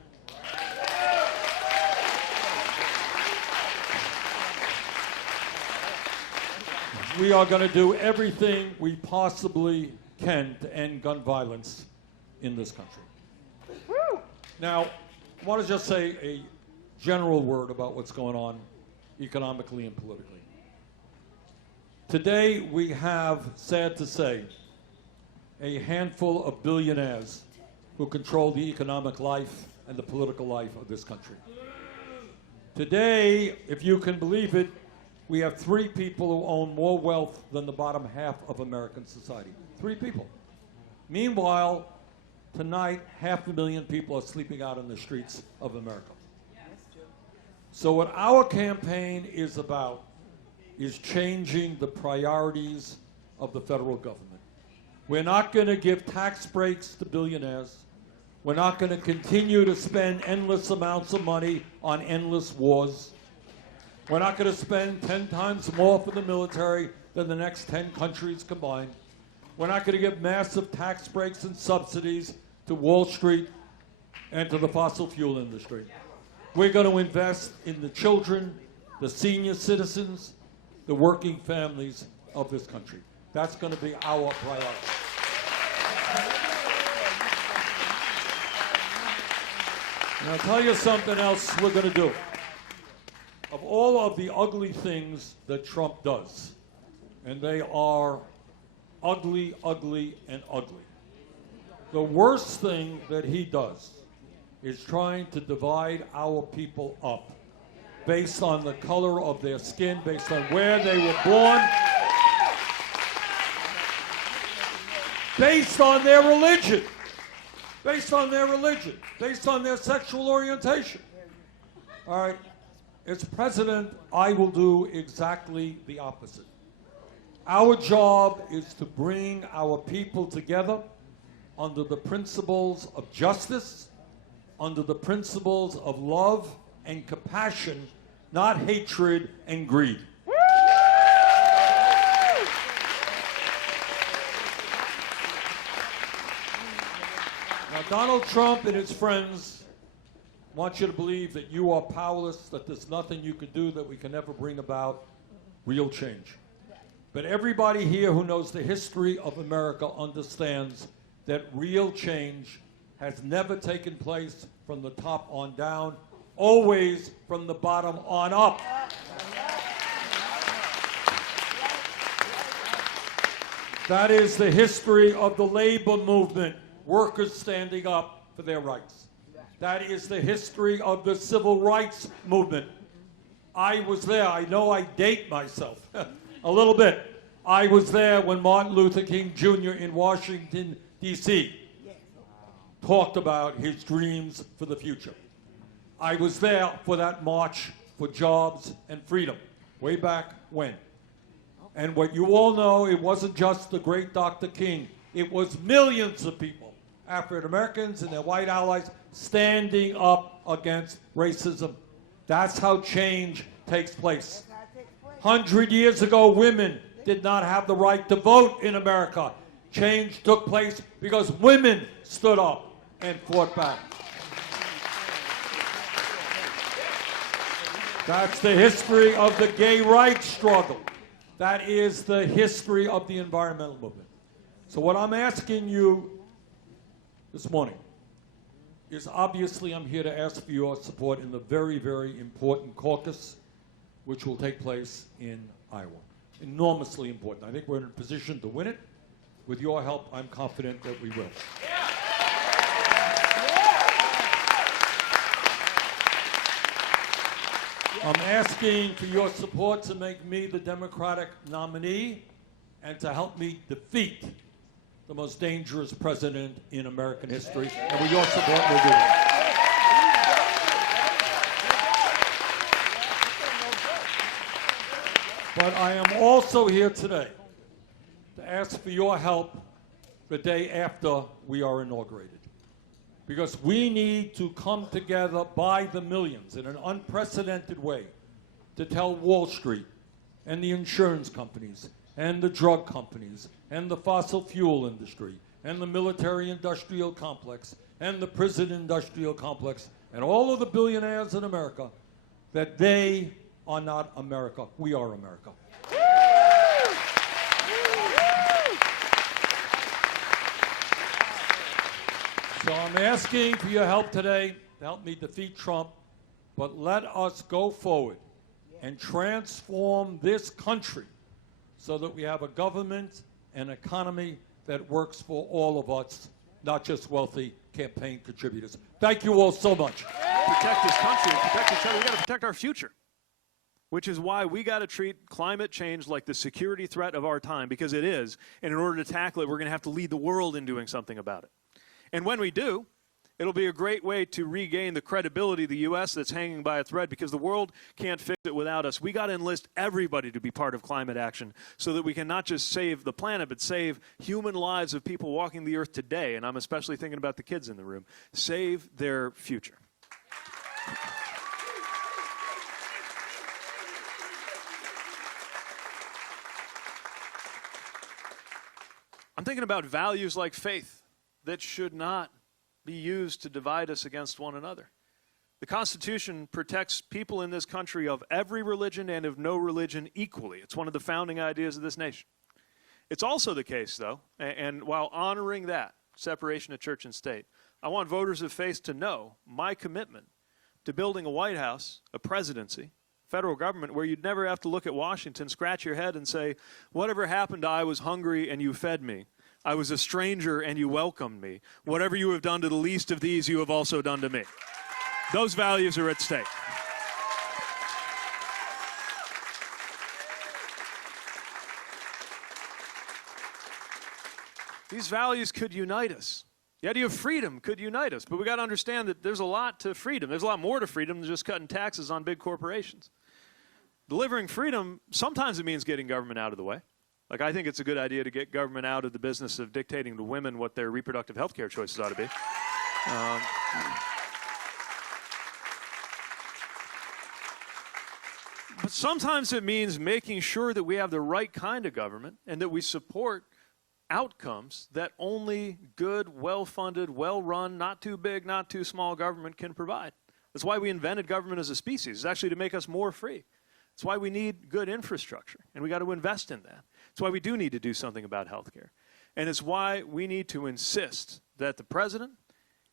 We are going to do everything we possibly can to end gun violence in this country. Now, I want to just say a general word about what's going on economically and politically. Today, we have, sad to say, a handful of billionaires who control the economic life and the political life of this country. Today, if you can believe it, we have 3 people who own more wealth than the bottom half of American society. 3 people. Meanwhile, tonight, 500,000 people are sleeping out in the streets of America. So what our campaign is about is changing the priorities of the federal government. We're not going to give tax breaks to billionaires. We're not going to continue to spend endless amounts of money on endless wars. We're not going to spend 10 times more for the military than the next 10 countries combined. We're not going to give massive tax breaks and subsidies to Wall Street and to the fossil fuel industry. We're going to invest in the children, the senior citizens, the working families of this country. That's going to be our priority. And I'll tell you something else we're going to do. Of all of the ugly things that Trump does, and they are ugly, ugly, and ugly, the worst thing that he does is trying to divide our people up based on the color of their skin, based on where they were born, based on their religion, based on their sexual orientation. All right. As president, I will do exactly the opposite. Our job is to bring our people together under the principles of justice, under the principles of love and compassion, not hatred and greed. Now, Donald Trump and his friends want you to believe that you are powerless, that there's nothing you can do, that we can never bring about real change. But everybody here who knows the history of America understands that real change has never taken place from the top on down, always from the bottom on up. That is the history of the labor movement, workers standing up for their rights. That is the history of the civil rights movement. I was there. I know I date myself a little bit. I was there when Martin Luther King Jr. in Washington, D.C. talked about his dreams for the future. I was there for that march for jobs and freedom, way back when. And what you all know, it wasn't just the great Dr. King. It was millions of people, African Americans and their white allies, standing up against racism. That's how change takes place. 100 years ago, women did not have the right to vote in America. Change took place because women stood up and fought back. That's the history of the gay rights struggle. That is the history of the environmental movement. So what I'm asking you this morning is, obviously I'm here to ask for your support in the very, very important caucus, which will take place in Iowa. Enormously important. I think we're in a position to win it. With your help, I'm confident that we will. I'm asking for your support to make me the Democratic nominee and to help me defeat the most dangerous president in American history. And with your support, we'll do it. But I am also here today to ask for your help the day after we are inaugurated. Because we need to come together by the millions in an unprecedented way to tell Wall Street and the insurance companies and the drug companies and the fossil fuel industry and the military-industrial complex and the prison-industrial complex and all of the billionaires in America that they are not America. We are America. So I'm asking for your help today to help me defeat Trump, but let us go forward and transform this country so that we have a government and economy that works for all of us, not just wealthy campaign contributors. Thank you all so much. Protect this country and protect each other. We got to protect our future, which is why we got to treat climate change like the security threat of our time, because it is. And in order to tackle it, we're going to have to lead the world in doing something about it. And when we do, it'll be a great way to regain the credibility of the U.S. that's hanging by a thread, because the world can't fix it without us. We got to enlist everybody to be part of climate action so that we can not just save the planet, but save human lives of people walking the earth today. And I'm especially thinking about the kids in the room. Save their future. I'm thinking about values like faith that should not be used to divide us against one another. The Constitution protects people in this country of every religion and of no religion equally. It's one of the founding ideas of this nation. It's also the case, though, and while honoring that separation of church and state, I want voters of faith to know my commitment to building a White House, a presidency, federal government where you'd never have to look at Washington, scratch your head and say, whatever happened, I was hungry and you fed me. I was a stranger and you welcomed me. Whatever you have done to the least of these, you have also done to me. Those values are at stake. These values could unite us. The idea of freedom could unite us, but we got to understand that there's a lot to freedom. There's a lot more to freedom than just cutting taxes on big corporations. Delivering freedom, sometimes it means getting government out of the way. Like, I think it's a good idea to get government out of the business of dictating to women what their reproductive health care choices ought to be. But sometimes it means making sure that we have the right kind of government and that we support outcomes that only good, well-funded, well-run, not too big, not too small government can provide. That's why we invented government as a species. It's actually to make us more free. That's why we need good infrastructure, and we got to invest in that. It's why we do need to do something about health care. And it's why we need to insist that the President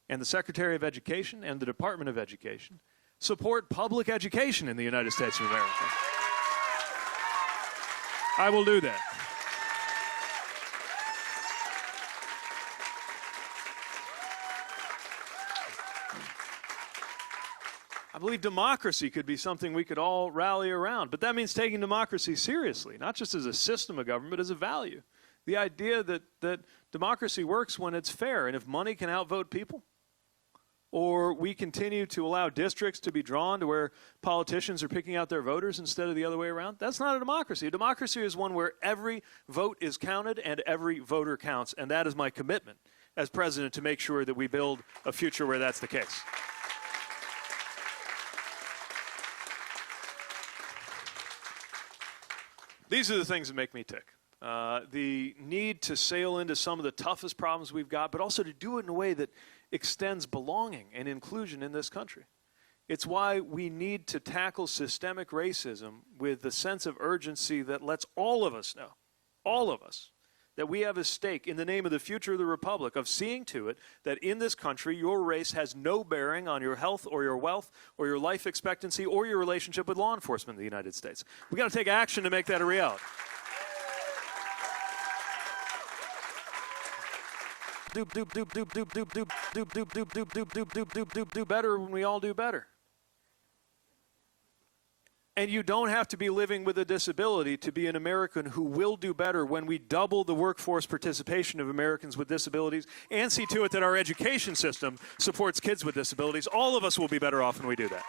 and the Secretary of Education and the Department of Education support public education in the United States of America. I will do that. I believe democracy could be something we could all rally around, but that means taking democracy seriously, not just as a system of government, but as a value. The idea that democracy works when it's fair, and if money can outvote people, or we continue to allow districts to be drawn to where politicians are picking out their voters instead of the other way around, that's not a democracy. A democracy is one where every vote is counted and every voter counts, and that is my commitment as president to make sure that we build a future where that's the case. These are the things that make me tick. The need to sail into some of the toughest problems we've got, but also to do it in a way that extends belonging and inclusion in this country. It's why we need to tackle systemic racism with the sense of urgency that lets all of us know, all of us, that we have a stake in the name of the future of the Republic, of seeing to it that in this country your race has no bearing on your health or your wealth or your life expectancy or your relationship with law enforcement in the United States. We've got to take action to make that a reality. Do better when we all do better. And you don't have to be living with a disability to be an American who will do better when we double the workforce participation of Americans with disabilities and see to it that our education system supports kids with disabilities. All of us will be better off when we do that.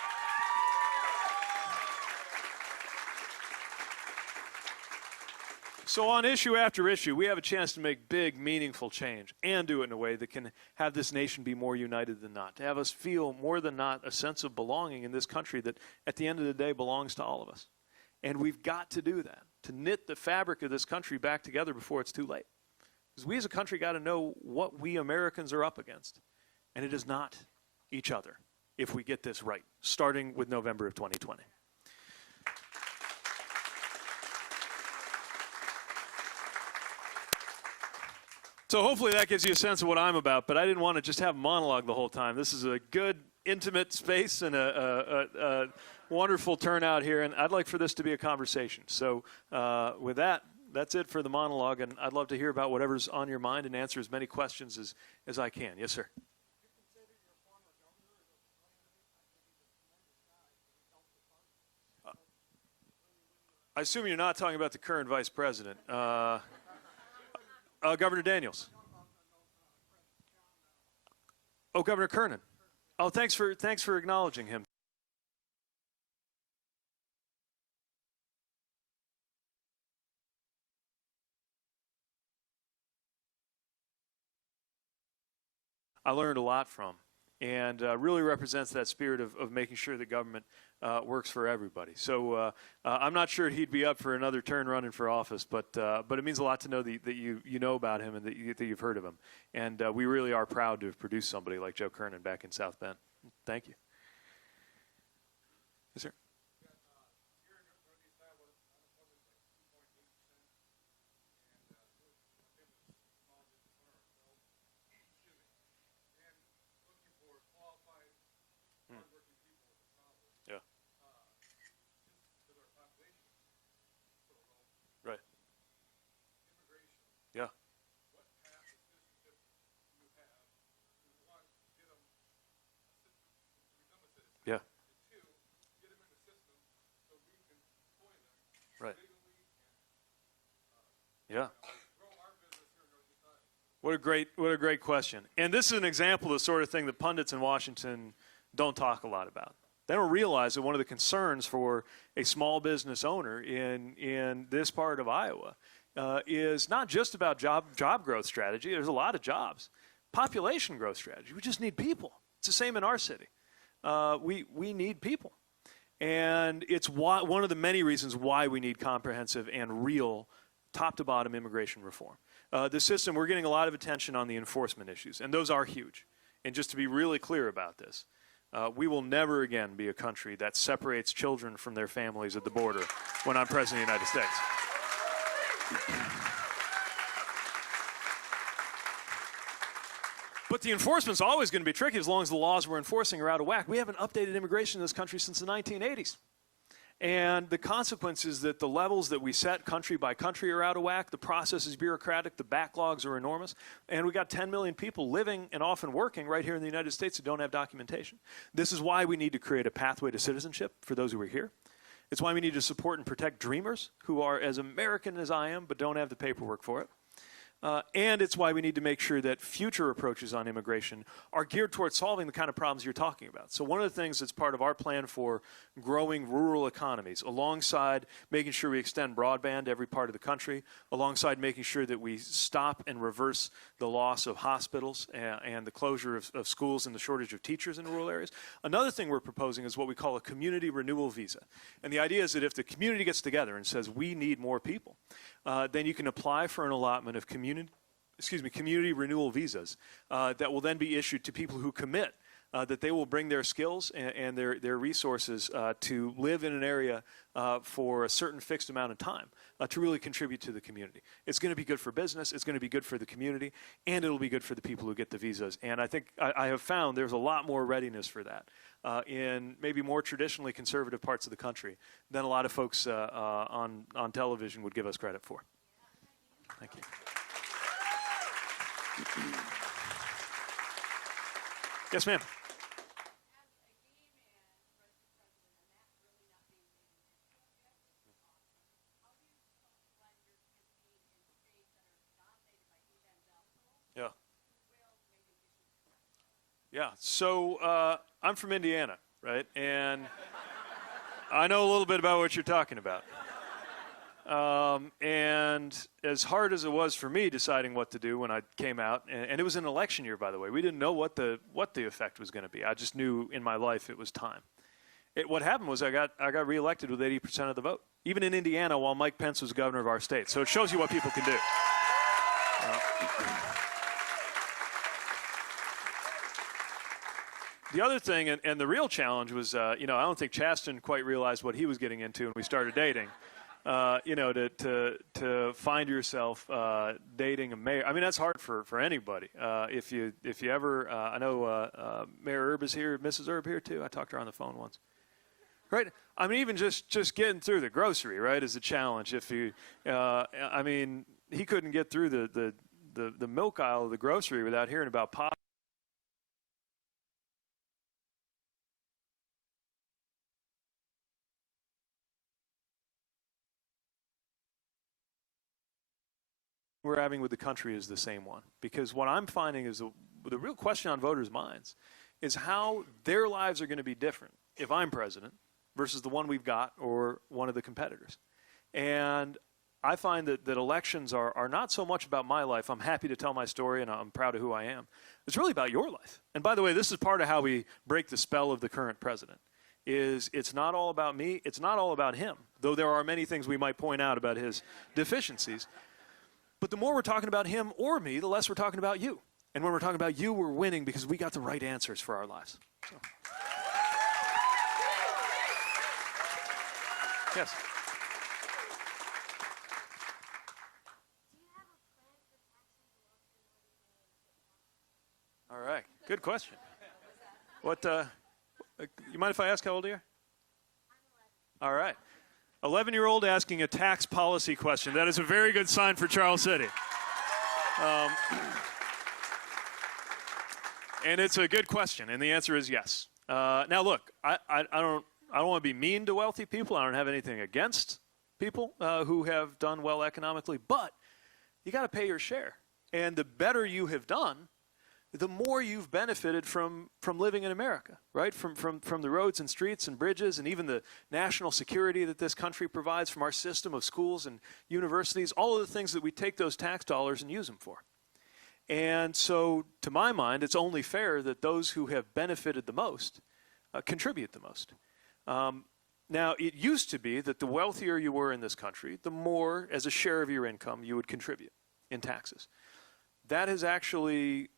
So on issue after issue, we have a chance to make big, meaningful change and do it in a way that can have this nation be more united than not, to have us feel more than not a sense of belonging in this country that at the end of the day belongs to all of us. And we've got to do that, to knit the fabric of this country back together before it's too late. Because we as a country got to know what we Americans are up against. And it is not each other if we get this right, starting with November of 2020. So hopefully that gives you a sense of what I'm about, but I didn't want to just have a monologue the whole time. This is a good, intimate space and a wonderful turnout here, and I'd like for this to be a conversation. So with that, that's it for the monologue, and I'd love to hear about whatever's on your mind and answer as many questions as I can. Yes, sir. I assume you're not talking about the current vice president. Governor Daniels. Oh, Governor Kernan. Oh, thanks for acknowledging him. I learned a lot from, and really represents that spirit of making sure that government works for everybody. So I'm not sure he'd be up for another turn running for office, but it means a lot to know that you know about him and that you've heard of him. And we really are proud to have produced somebody like Joe Kernan back in South Bend. Thank you. Yes, sir. Yeah. Yeah. Right. Yeah. What a great question. And this is an example of the sort of thing that pundits in Washington don't talk a lot about. They don't realize that one of the concerns for a small business owner in this part of Iowa is not just about job growth strategy. There's a lot of jobs. Population growth strategy. We just need people. It's the same in our city. We need people. And it's one of the many reasons why we need comprehensive and real top-to-bottom immigration reform. The system, we're getting a lot of attention on the enforcement issues, and those are huge. And just to be really clear about this, we will never again be a country that separates children from their families at the border when I'm President of the United States. But the enforcement's always going to be tricky as long as the laws we're enforcing are out of whack. We haven't updated immigration in this country since the 1980s. And the consequence is that the levels that we set country by country are out of whack. The process is bureaucratic. The backlogs are enormous. And we got 10 million people living and often working right here in the United States who don't have documentation. This is why we need to create a pathway to citizenship for those who are here. It's why we need to support and protect dreamers who are as American as I am but don't have the paperwork for it. And it's why we need to make sure that future approaches on immigration are geared towards solving the kind of problems you're talking about. So one of the things that's part of our plan for growing rural economies, alongside making sure we extend broadband to every part of the country, alongside making sure that we stop and reverse the loss of hospitals and the closure of schools and the shortage of teachers in rural areas. Another thing we're proposing is what we call a community renewal visa. And the idea is that if the community gets together and says, we need more people, then you can apply for an allotment of community renewal visas that will then be issued to people who commit that they will bring their skills and their resources to live in an area for a certain fixed amount of time to really contribute to the community. It's going to be good for business, it's going to be good for the community, and it'll be good for the people who get the visas. And I think I have found there's a lot more readiness for that in maybe more traditionally conservative parts of the country than a lot of folks on television would give us credit for. Thank you. Yes, ma'am. Yeah. Yeah. So I'm from Indiana, right? And I know a little bit about what you're talking about. And as hard as it was for me deciding what to do when I came out, and it was an election year, by the way, we didn't know what the effect was going to be. I just knew in my life it was time. What happened was I got reelected with 80% of the vote, even in Indiana, while Mike Pence was governor of our state. So it shows you what people can do. The other thing, and the real challenge was, I don't think Chasten quite realized what he was getting into when we started dating. To find yourself dating a mayor. I mean, that's hard for anybody. If you ever, I know Mayor Erb is here, Mrs. Erb here too. I talked to her on the phone once. Right? I mean, even just getting through the grocery, right, is a challenge. If you, I mean, he couldn't get through the milk aisle of the grocery without hearing about pop. We're having with the country is the same one. Because what I'm finding is the real question on voters' minds is how their lives are going to be different if I'm president versus the one we've got or one of the competitors. And I find that elections are not so much about my life. I'm happy to tell my story and I'm proud of who I am. It's really about your life. And by the way, this is part of how we break the spell of the current president. It's not all about me, it's not all about him, though there are many things we might point out about his deficiencies. But the more we're talking about him or me, the less we're talking about you. And when we're talking about you, we're winning because we got the right answers for our lives. So. Yes. All right. Good question. What? You mind if I ask how old you are? All right. 11-year-old asking a tax policy question. That is a very good sign for Charles City. And it's a good question, and the answer is yes. Now, look, I don't want to be mean to wealthy people. I don't have anything against people who have done well economically, but you got to pay your share. And the better you have done, the more you've benefited from living in America, right? From the roads and streets and bridges and even the national security that this country provides from our system of schools and universities, all of the things that we take those tax dollars and use them for. And so, to my mind, it's only fair that those who have benefited the most contribute the most. Now, it used to be that the wealthier you were in this country, the more, as a share of your income, you would contribute in taxes. That has actually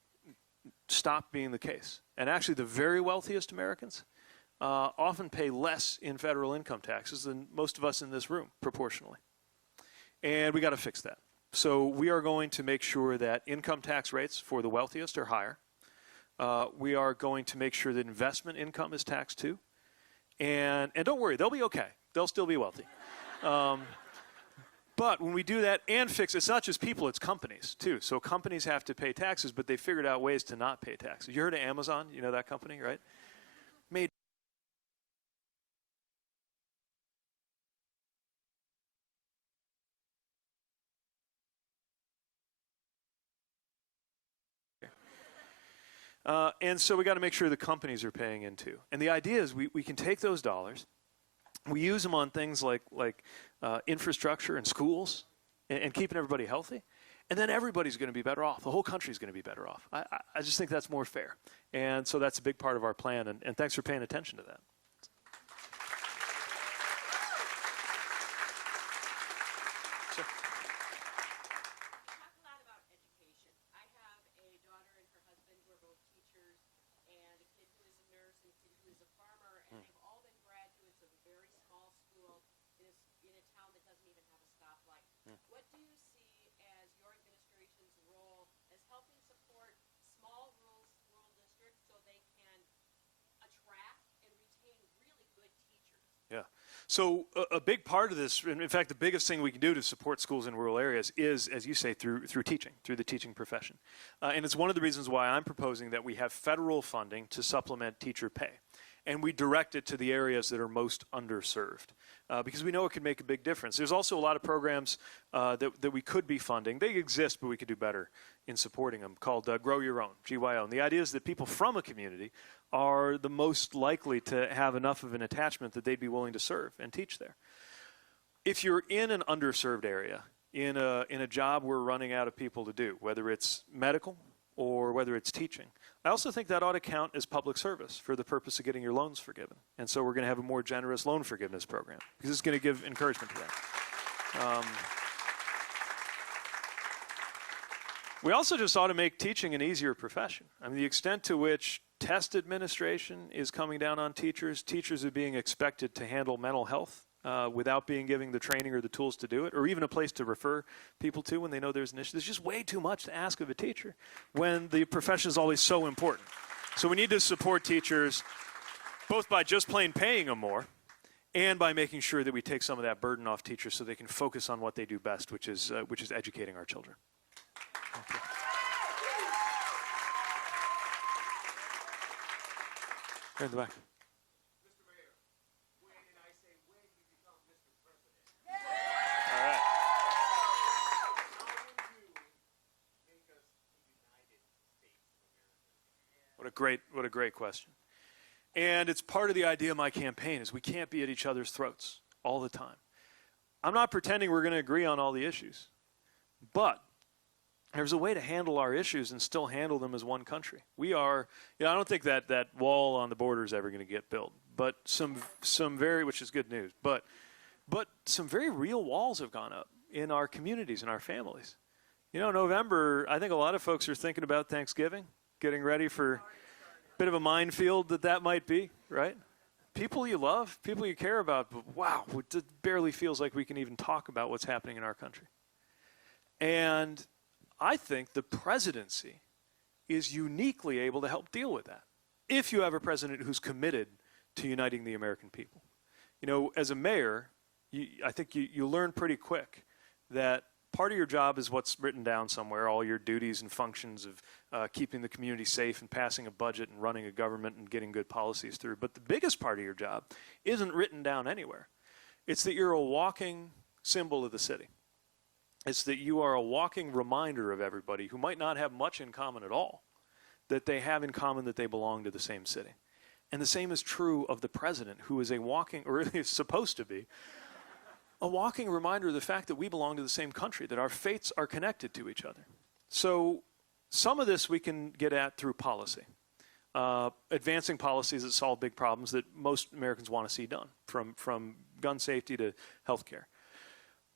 stopped being the case. And actually, the very wealthiest Americans often pay less in federal income taxes than most of us in this room, proportionally. And we got to fix that. So we are going to make sure that income tax rates for the wealthiest are higher. We are going to make sure that investment income is taxed too. And don't worry, they'll be okay. They'll still be wealthy. But when we do that and fix, it's not just people, it's companies too. So companies have to pay taxes, but they figured out ways to not pay taxes. You heard of Amazon? You know that company, right? Made and so we got to make sure the companies are paying in too. And the idea is we can take those dollars, we use them on things like infrastructure and schools and keeping everybody healthy, and then everybody's going to be better off. The whole country's going to be better off. I just think that's more fair. And so that's a big part of our plan, and thanks for paying attention to that. Sure. What do you see as your administration's role as helping support small rural districts so they can attract and retain really good teachers? Yeah. So a big part of this, in fact, the biggest thing we can do to support schools in rural areas is, as you say, through teaching, through the teaching profession. And it's one of the reasons why I'm proposing that we have federal funding to supplement teacher pay. And we direct it to the areas that are most underserved. Because we know it can make a big difference. There's also a lot of programs that we could be funding. They exist, but we could do better in supporting them, called Grow Your Own, GYO. And the idea is that people from a community are the most likely to have enough of an attachment that they'd be willing to serve and teach there. If you're in an underserved area, in a job we're running out of people to do, whether it's medical or whether it's teaching, I also think that ought to count as public service for the purpose of getting your loans forgiven. And so we're going to have a more generous loan forgiveness program because it's going to give encouragement to that. We also just ought to make teaching an easier profession. I mean, the extent to which test administration is coming down on teachers, teachers are being expected to handle mental health without being given the training or the tools to do it, or even a place to refer people to when they know there's an issue. There's just way too much to ask of a teacher when the profession is always so important. So we need to support teachers both by just plain paying them more and by making sure that we take some of that burden off teachers so they can focus on what they do best, which is educating our children. Thank you. Here in the back. What a great question. And it's part of the idea of my campaign is we can't be at each other's throats all the time. I'm not pretending we're going to agree on all the issues, but there's a way to handle our issues and still handle them as one country. We are, I don't think that wall on the border is ever going to get built, but some very, which is good news, but some very real walls have gone up in our communities and our families. November, I think a lot of folks are thinking about Thanksgiving, getting ready for a bit of a minefield that might be, right? People you love, people you care about, but wow, it barely feels like we can even talk about what's happening in our country. And I think the presidency is uniquely able to help deal with that if you have a president who's committed to uniting the American people. As a mayor, I think you learn pretty quick that part of your job is what's written down somewhere, all your duties and functions of keeping the community safe and passing a budget and running a government and getting good policies through. But the biggest part of your job isn't written down anywhere. It's that you're a walking symbol of the city. It's that you are a walking reminder of everybody who might not have much in common at all, that they have in common that they belong to the same city. And the same is true of the president, who is a walking, or is supposed to be, a walking reminder of the fact that we belong to the same country, that our fates are connected to each other. So some of this we can get at through policy. advancing policies that solve big problems that most Americans want to see done, from gun safety to health care.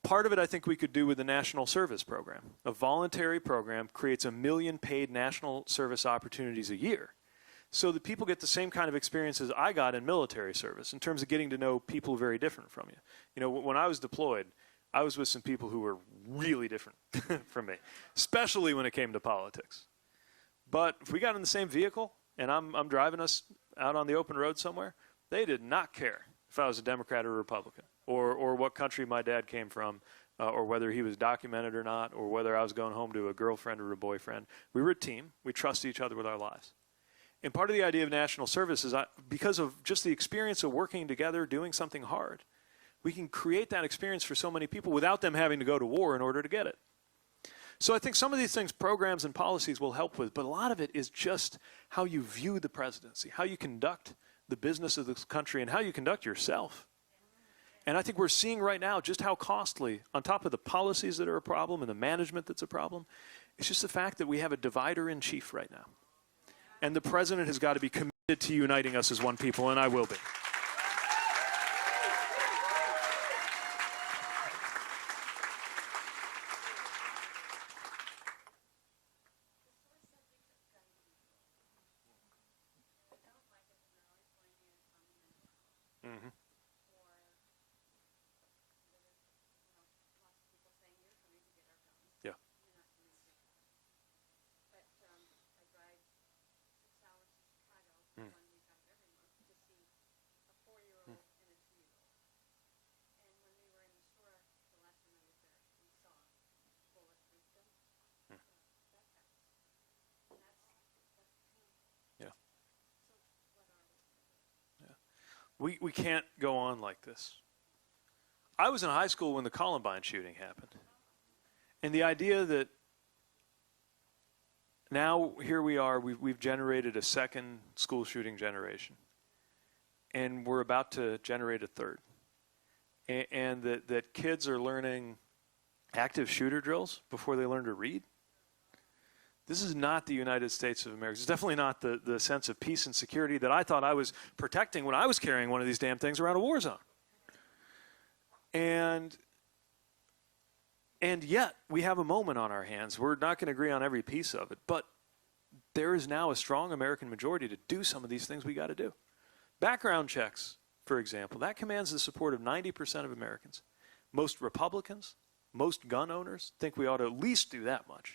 Part of it I think we could do with the National Service Program. A voluntary program creates 1 million paid national service opportunities a year so that people get the same kind of experiences I got in military service in terms of getting to know people very different from you. You know, when I was deployed, I was with some people who were really different from me, especially when it came to politics. But if we got in the same vehicle and I'm driving us out on the open road somewhere, they did not care if I was a Democrat or a Republican, or what country my dad came from, or whether he was documented or not, or whether I was going home to a girlfriend or a boyfriend. We were a team. We trusted each other with our lives. And part of the idea of national service is because of just the experience of working together, doing something hard, we can create that experience for so many people without them having to go to war in order to get it. So I think some of these things, programs and policies, will help with, but a lot of it is just how you view the presidency, how you conduct the business of this country, and how you conduct yourself. And I think we're seeing right now just how costly, on top of the policies that are a problem and the management that's a problem, it's just the fact that we have a divider in chief right now. And the president has got to be committed to uniting us as one people, and I will be. Mm-hmm. Yeah. We can't go on like this. I was in high school when the Columbine shooting happened. And the idea that now here we are, we've generated a second school shooting generation. And we're about to generate a third. And that kids are learning active shooter drills before they learn to read. This is not the United States of America. It's definitely not the sense of peace and security that I thought I was protecting when I was carrying one of these damn things around a war zone. And yet, we have a moment on our hands. We're not going to agree on every piece of it, but there is now a strong American majority to do some of these things we got to do. Background checks, for example, that commands the support of 90% of Americans. Most Republicans, most gun owners think we ought to at least do that much.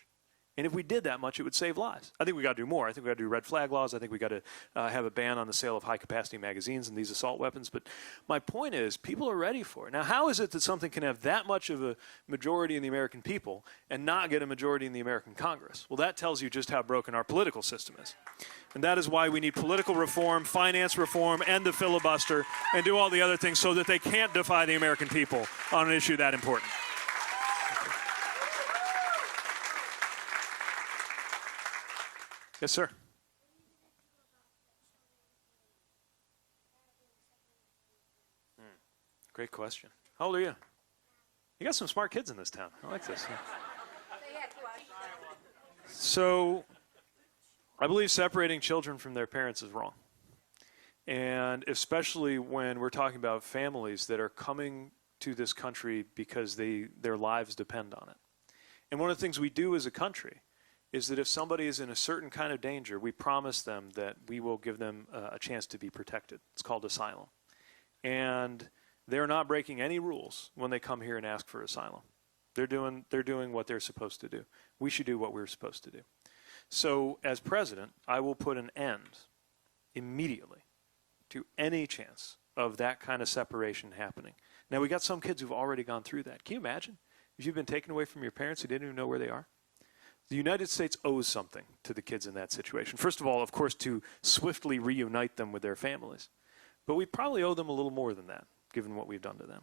And if we did that much, it would save lives. I think we got to do more. I think we got to do red flag laws. I think we got to have a ban on the sale of high-capacity magazines and these assault weapons. But my point is, people are ready for it. Now, how is it that something can have that much of a majority in the American people and not get a majority in the American Congress? Well, that tells you just how broken our political system is. And that is why we need political reform, finance reform, end the filibuster, and do all the other things so that they can't defy the American people on an issue that important. Yes, sir. Great question. How old are you? You got some smart kids in this town. I like this. Yeah. So, I believe separating children from their parents is wrong. And especially when we're talking about families that are coming to this country because their lives depend on it. And one of the things we do as a country is that if somebody is in a certain kind of danger, we promise them that we will give them a chance to be protected. It's called asylum. And they're not breaking any rules when they come here and ask for asylum. They're doing what they're supposed to do. We should do what we're supposed to do. So as president, I will put an end immediately to any chance of that kind of separation happening. Now, we got some kids who've already gone through that. Can you imagine if you've been taken away from your parents who didn't even know where they are? The United States owes something to the kids in that situation. First of all, of course, to swiftly reunite them with their families. But we probably owe them a little more than that, given what we've done to them.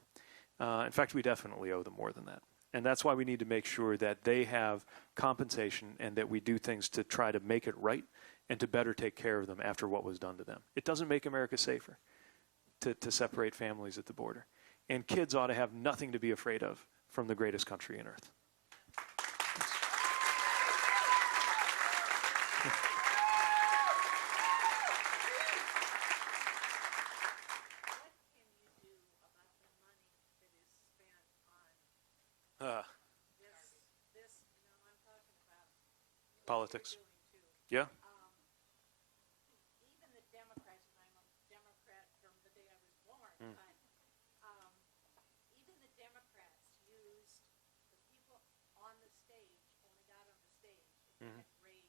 In fact, we definitely owe them more than that. And that's why we need to make sure that they have compensation and that we do things to try to make it right and to better take care of them after what was done to them. It doesn't make America safer to separate families at the border. And kids ought to have nothing to be afraid of from the greatest country on earth. Politics. Yeah. Even the Democrats, and I'm a Democrat from the day I was born, but even the Democrats used the people on the stage, when we got on the stage, and had raised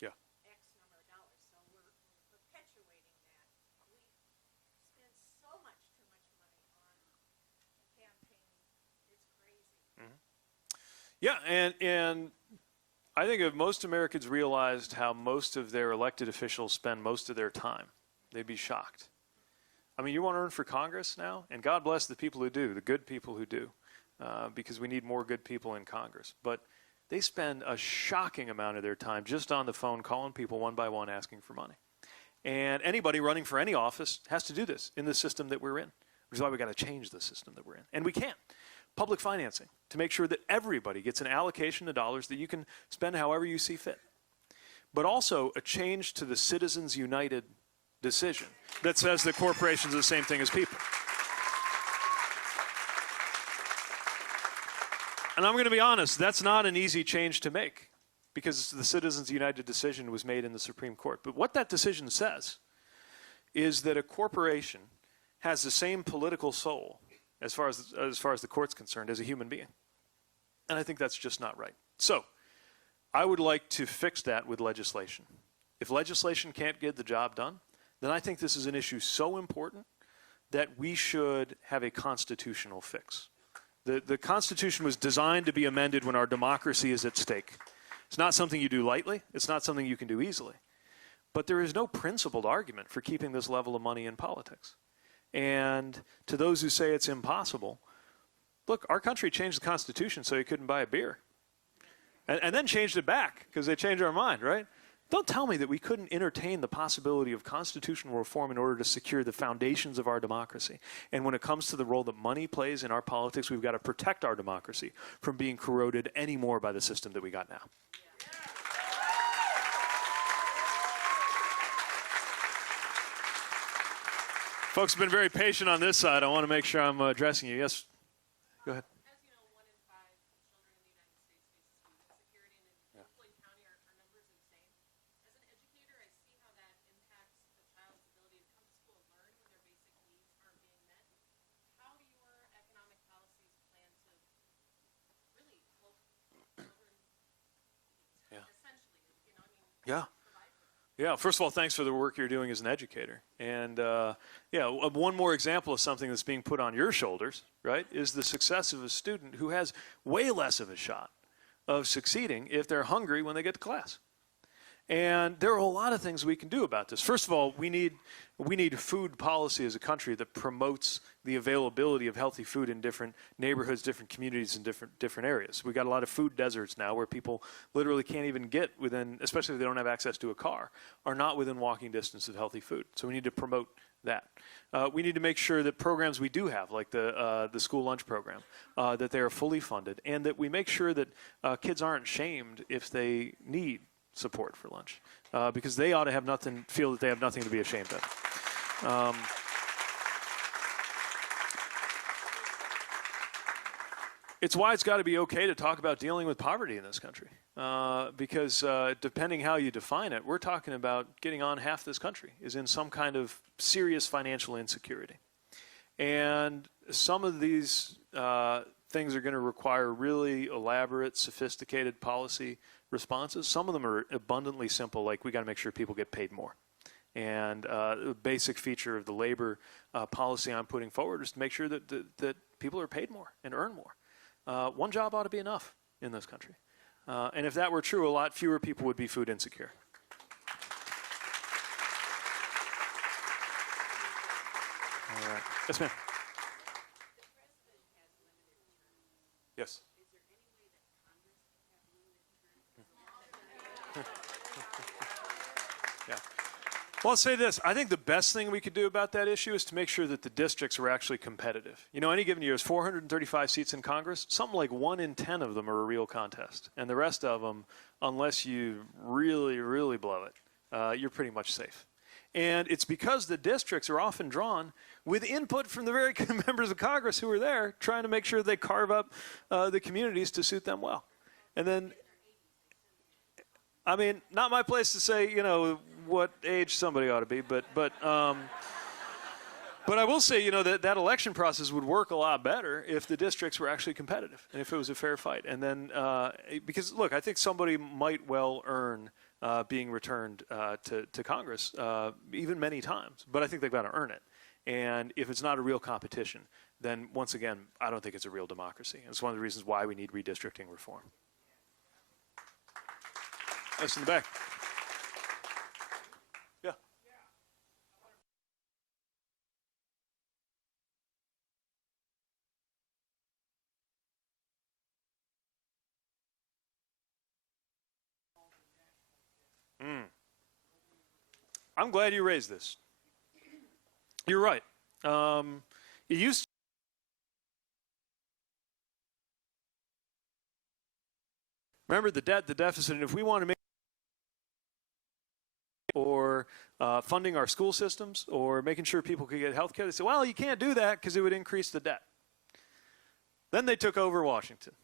Yeah. X number of dollars. So we're perpetuating that. We spend so much too much money on campaign. It's crazy. Yeah, and I think if most Americans realized how most of their elected officials spend most of their time, they'd be shocked. I mean, you want to run for Congress now? And God bless the people who do, the good people who do, because we need more good people in Congress. But they spend a shocking amount of their time just on the phone calling people one by one asking for money. And anybody running for any office has to do this in the system that we're in, which is why we got to change the system that we're in. And we can. Public financing, to make sure that everybody gets an allocation of dollars that you can spend however you see fit. But also a change to the Citizens United decision that says that corporations are the same thing as people. And I'm going to be honest, that's not an easy change to make because the Citizens United decision was made in the Supreme Court. But what that decision says is that a corporation has the same political soul as far as the court's concerned, as a human being. And I think that's just not right. So, I would like to fix that with legislation. If legislation can't get the job done, then I think this is an issue so important that we should have a constitutional fix. The Constitution was designed to be amended when our democracy is at stake. It's not something you do lightly. It's not something you can do easily. But there is no principled argument for keeping this level of money in politics. And to those who say it's impossible, look, our country changed the Constitution so you couldn't buy a beer. And then changed it back because they changed our mind, right? Don't tell me that we couldn't entertain the possibility of constitutional reform in order to secure the foundations of our democracy. And when it comes to the role that money plays in our politics, we've got to protect our democracy from being corroded any more by the system that we got now. Folks have been very patient on this side. I want to make sure I'm addressing you. Yes, go ahead. As you know, 1 in 5 children in the United States faces food insecurity, and in Floyd County, our numbers are insane. As an educator, I see how that impacts the child's ability to come to school and learn when their basic needs aren't being met. How do your economic policies plan to really help children essentially, you know, I mean, Yeah. Yeah, first of all, thanks for the work you're doing as an educator. And one more example of something that's being put on your shoulders, right, is the success of a student who has way less of a shot of succeeding if they're hungry when they get to class. And there are a lot of things we can do about this. First of all, we need food policy as a country that promotes the availability of healthy food in different neighborhoods, different communities, and different areas. We've got a lot of food deserts now where people literally can't even get within, especially if they don't have access to a car, are not within walking distance of healthy food. So we need to promote that. We need to make sure that programs we do have, like the school lunch program, that they are fully funded, and that we make sure that kids aren't shamed if they need support for lunch, because they ought to feel that they have nothing to be ashamed of. It's why it's got to be okay to talk about dealing with poverty in this country, because depending how you define it, we're talking about getting on half this country is in some kind of serious financial insecurity. And some of these things are going to require really elaborate, sophisticated policy responses. Some of them are abundantly simple, like we got to make sure people get paid more. And the basic feature of the labor policy I'm putting forward is to make sure that people are paid more and earn more. One job ought to be enough in this country. And if that were true, a lot fewer people would be food insecure. All right. Yes, ma'am. Yes. Yeah. Well, I'll say this. I think the best thing we could do about that issue is to make sure that the districts are actually competitive. You know, any given year, there's 435 seats in Congress. Something like 1 in 10 of them are a real contest. And the rest of them, unless you really, really blow it, you're pretty much safe. And it's because the districts are often drawn with input from the very members of Congress who are there trying to make sure they carve up the communities to suit them well. And then I mean, not my place to say, what age somebody ought to be, but I will say, that election process would work a lot better if the districts were actually competitive and if it was a fair fight. And then, because look, I think somebody might well earn being returned to Congress, even many times, but I think they've got to earn it. And if it's not a real competition, then once again, I don't think it's a real democracy. It's one of the reasons why we need redistricting reform. Yes, in the back. Yeah. I'm glad you raised this. You're right. It used to remember the debt, the deficit, and if we want to make or funding our school systems or making sure people could get health care, they said, well, you can't do that because it would increase the debt. Then they took over Washington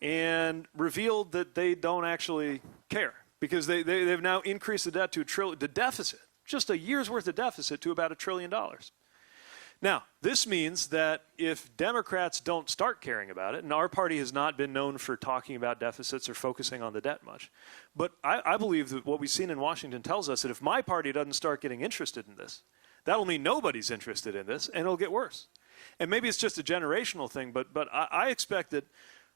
and revealed that they don't actually care because they've now increased the debt to the deficit, just a year's worth of deficit, to about $1 trillion. Now, this means that if Democrats don't start caring about it, and our party has not been known for talking about deficits or focusing on the debt much, but I believe that what we've seen in Washington tells us that if my party doesn't start getting interested in this, that'll mean nobody's interested in this, and it'll get worse. And maybe it's just a generational thing, but I expect that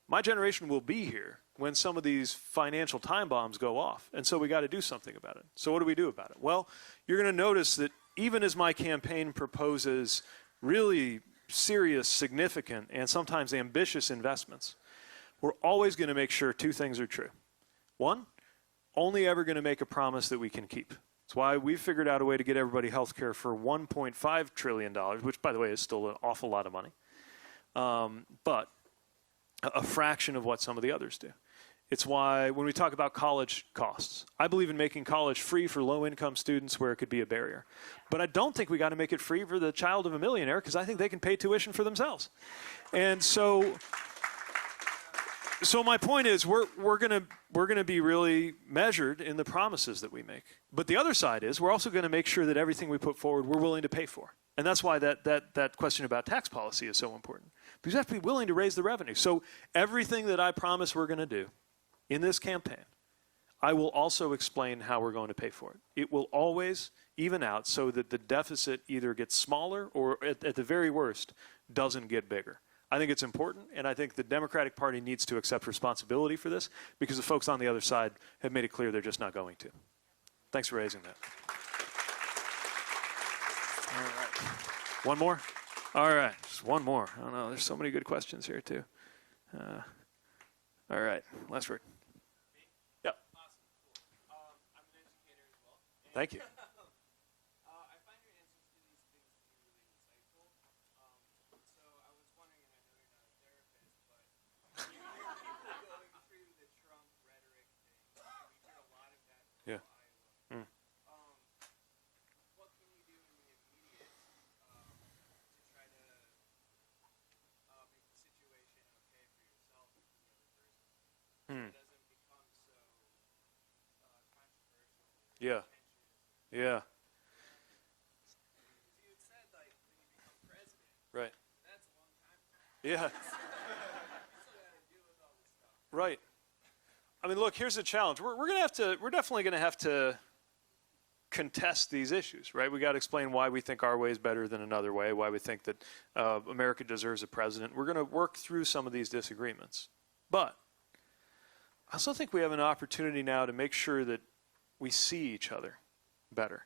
my generation will be here when some of these financial time bombs go off, and so we got to do something about it. So what do we do about it? Well, you're going to notice that even as my campaign proposes really serious, significant, and sometimes ambitious investments, we're always going to make sure two things are true. One, only ever going to make a promise that we can keep. That's why we've figured out a way to get everybody health care for $1.5 trillion, which, by the way, is still an awful lot of money, but a fraction of what some of the others do. It's why when we talk about college costs, I believe in making college free for low-income students where it could be a barrier. But I don't think we got to make it free for the child of a millionaire because I think they can pay tuition for themselves. And so my point is we're gonna be really measured in the promises that we make. But the other side is we're also going to make sure that everything we put forward we're willing to pay for. And that's why that question about tax policy is so important. Because you have to be willing to raise the revenue. So everything that I promise we're going to do in this campaign, I will also explain how we're going to pay for it. It will always even out so that the deficit either gets smaller or, at the very worst, doesn't get bigger. I think it's important, and I think the Democratic Party needs to accept responsibility for this because the folks on the other side have made it clear they're just not going to. Thanks for raising that. All right. One more? All right, just one more. I don't know, there's so many good questions here, too. All right, last word. Yep. Awesome. Cool. I'm an educator as well. Thank you. I find your answers to these things to be really insightful. So I was wondering, and I know you're not a therapist, but you hear people going through the Trump rhetoric thing, and we hear a lot of that in Iowa. What can you do in the immediate to try to make the situation okay for yourself and for the other person? So it doesn't become so controversial. Yeah. Yeah. You had said, like, when you become president, Right. that's a long time. Yeah. You still got to deal with all this stuff. Right. I mean, look, here's the challenge. We're definitely going to have to contest these issues, right? We got to explain why we think our way is better than another way, why we think that America deserves a president. We're going to work through some of these disagreements. But I also think we have an opportunity now to make sure that we see each other better.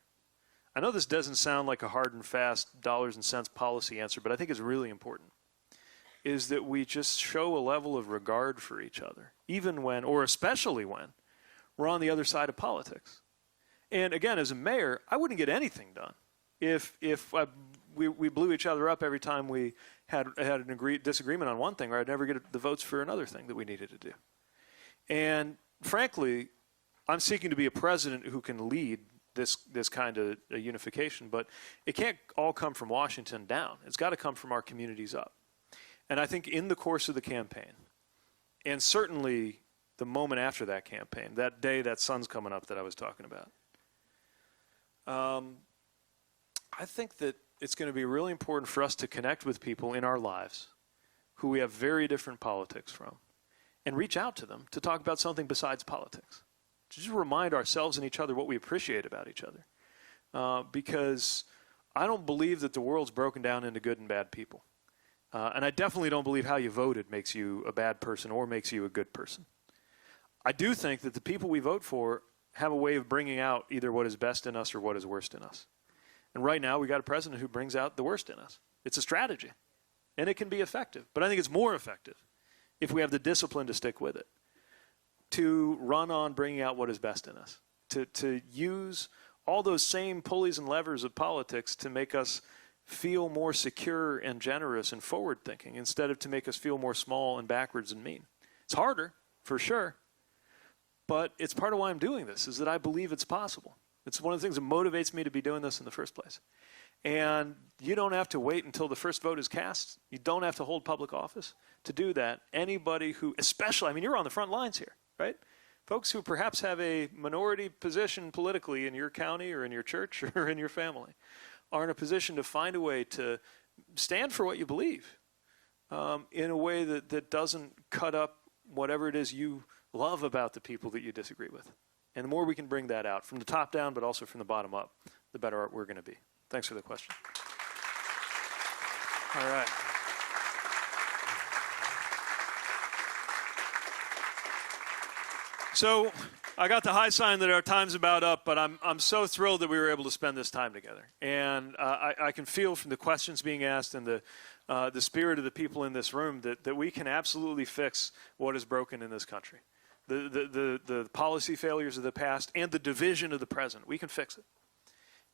I know this doesn't sound like a hard and fast dollars and cents policy answer, but I think it's really important, is that we just show a level of regard for each other, even when, or especially when, we're on the other side of politics. And again, as a mayor, I wouldn't get anything done if we blew each other up every time we had an disagreement on one thing, or I'd never get the votes for another thing that we needed to do. And frankly, I'm seeking to be a president who can lead this kind of unification, but it can't all come from Washington down. It's got to come from our communities up. And I think in the course of the campaign, and certainly the moment after that campaign, that day that sun's coming up that I was talking about. I think that it's going to be really important for us to connect with people in our lives who we have very different politics from and reach out to them to talk about something besides politics. Just remind ourselves and each other what we appreciate about each other. Because I don't believe that the world's broken down into good and bad people. And I definitely don't believe how you voted makes you a bad person or makes you a good person. I do think that the people we vote for have a way of bringing out either what is best in us or what is worst in us. And right now we got a president who brings out the worst in us. It's a strategy. And it can be effective. But I think it's more effective if we have the discipline to stick with it, to run on bringing out what is best in us, to use all those same pulleys and levers of politics to make us feel more secure and generous and forward-thinking instead of to make us feel more small and backwards and mean. It's harder, for sure, but it's part of why I'm doing this, is that I believe it's possible. It's one of the things that motivates me to be doing this in the first place. And you don't have to wait until the first vote is cast. You don't have to hold public office to do that. Anybody who, especially, I mean, you're on the front lines here, right? Folks who perhaps have a minority position politically in your county or in your church or in your family are in a position to find a way to stand for what you believe in a way that doesn't cut up whatever it is you love about the people that you disagree with. And the more we can bring that out from the top down, but also from the bottom up, the better we're going to be. Thanks for the question. All right. So I got the high sign that our time's about up, but I'm so thrilled that we were able to spend this time together. And I can feel from the questions being asked and the spirit of the people in this room that we can absolutely fix what is broken in this country. The policy failures of the past and the division of the present. We can fix it.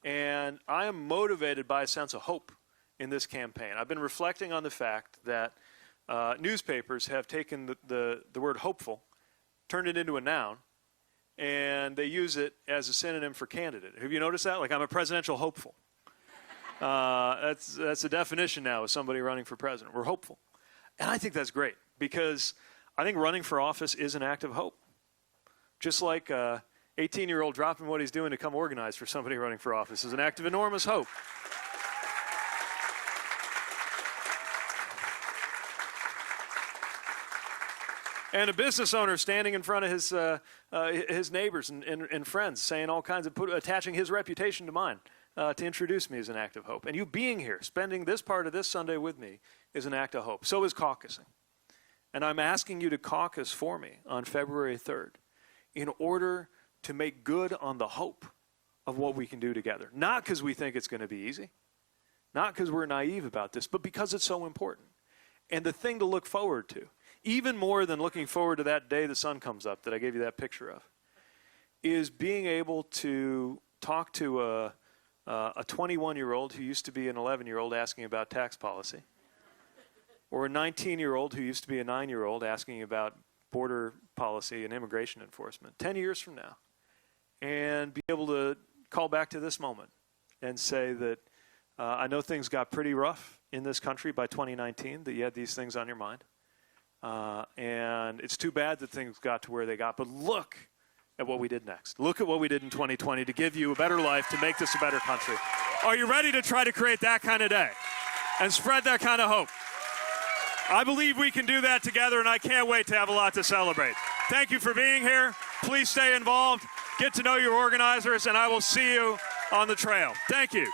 And I am motivated by a sense of hope in this campaign. I've been reflecting on the fact that newspapers have taken the word hopeful, turned it into a noun, and they use it as a synonym for candidate. Have you noticed that? Like, I'm a presidential hopeful. That's the definition now of somebody running for president. We're hopeful. And I think that's great because I think running for office is an act of hope. Just like 18-year-old dropping what he's doing to come organize for somebody running for office is an act of enormous hope. And a business owner standing in front of his neighbors and friends saying all kinds of, attaching his reputation to mine to introduce me is an act of hope. And you being here, spending this part of this Sunday with me is an act of hope. So is caucusing. And I'm asking you to caucus for me on February 3rd in order to make good on the hope of what we can do together. Not because we think it's going to be easy, not because we're naive about this, but because it's so important. And the thing to look forward to, even more than looking forward to that day the sun comes up that I gave you that picture of, is being able to talk to a 21-year-old who used to be an 11-year-old asking about tax policy, or a 19-year-old who used to be a 9-year-old asking about border policy and immigration enforcement 10 years from now, and be able to call back to this moment and say that I know things got pretty rough in this country by 2019, that you had these things on your mind. And it's too bad that things got to where they got, but look at what we did next. Look at what we did in 2020 to give you a better life, to make this a better country. Are you ready to try to create that kind of day and spread that kind of hope? I believe we can do that together, and I can't wait to have a lot to celebrate. Thank you for being here. Please stay involved. Get to know your organizers, and I will see you on the trail. Thank you.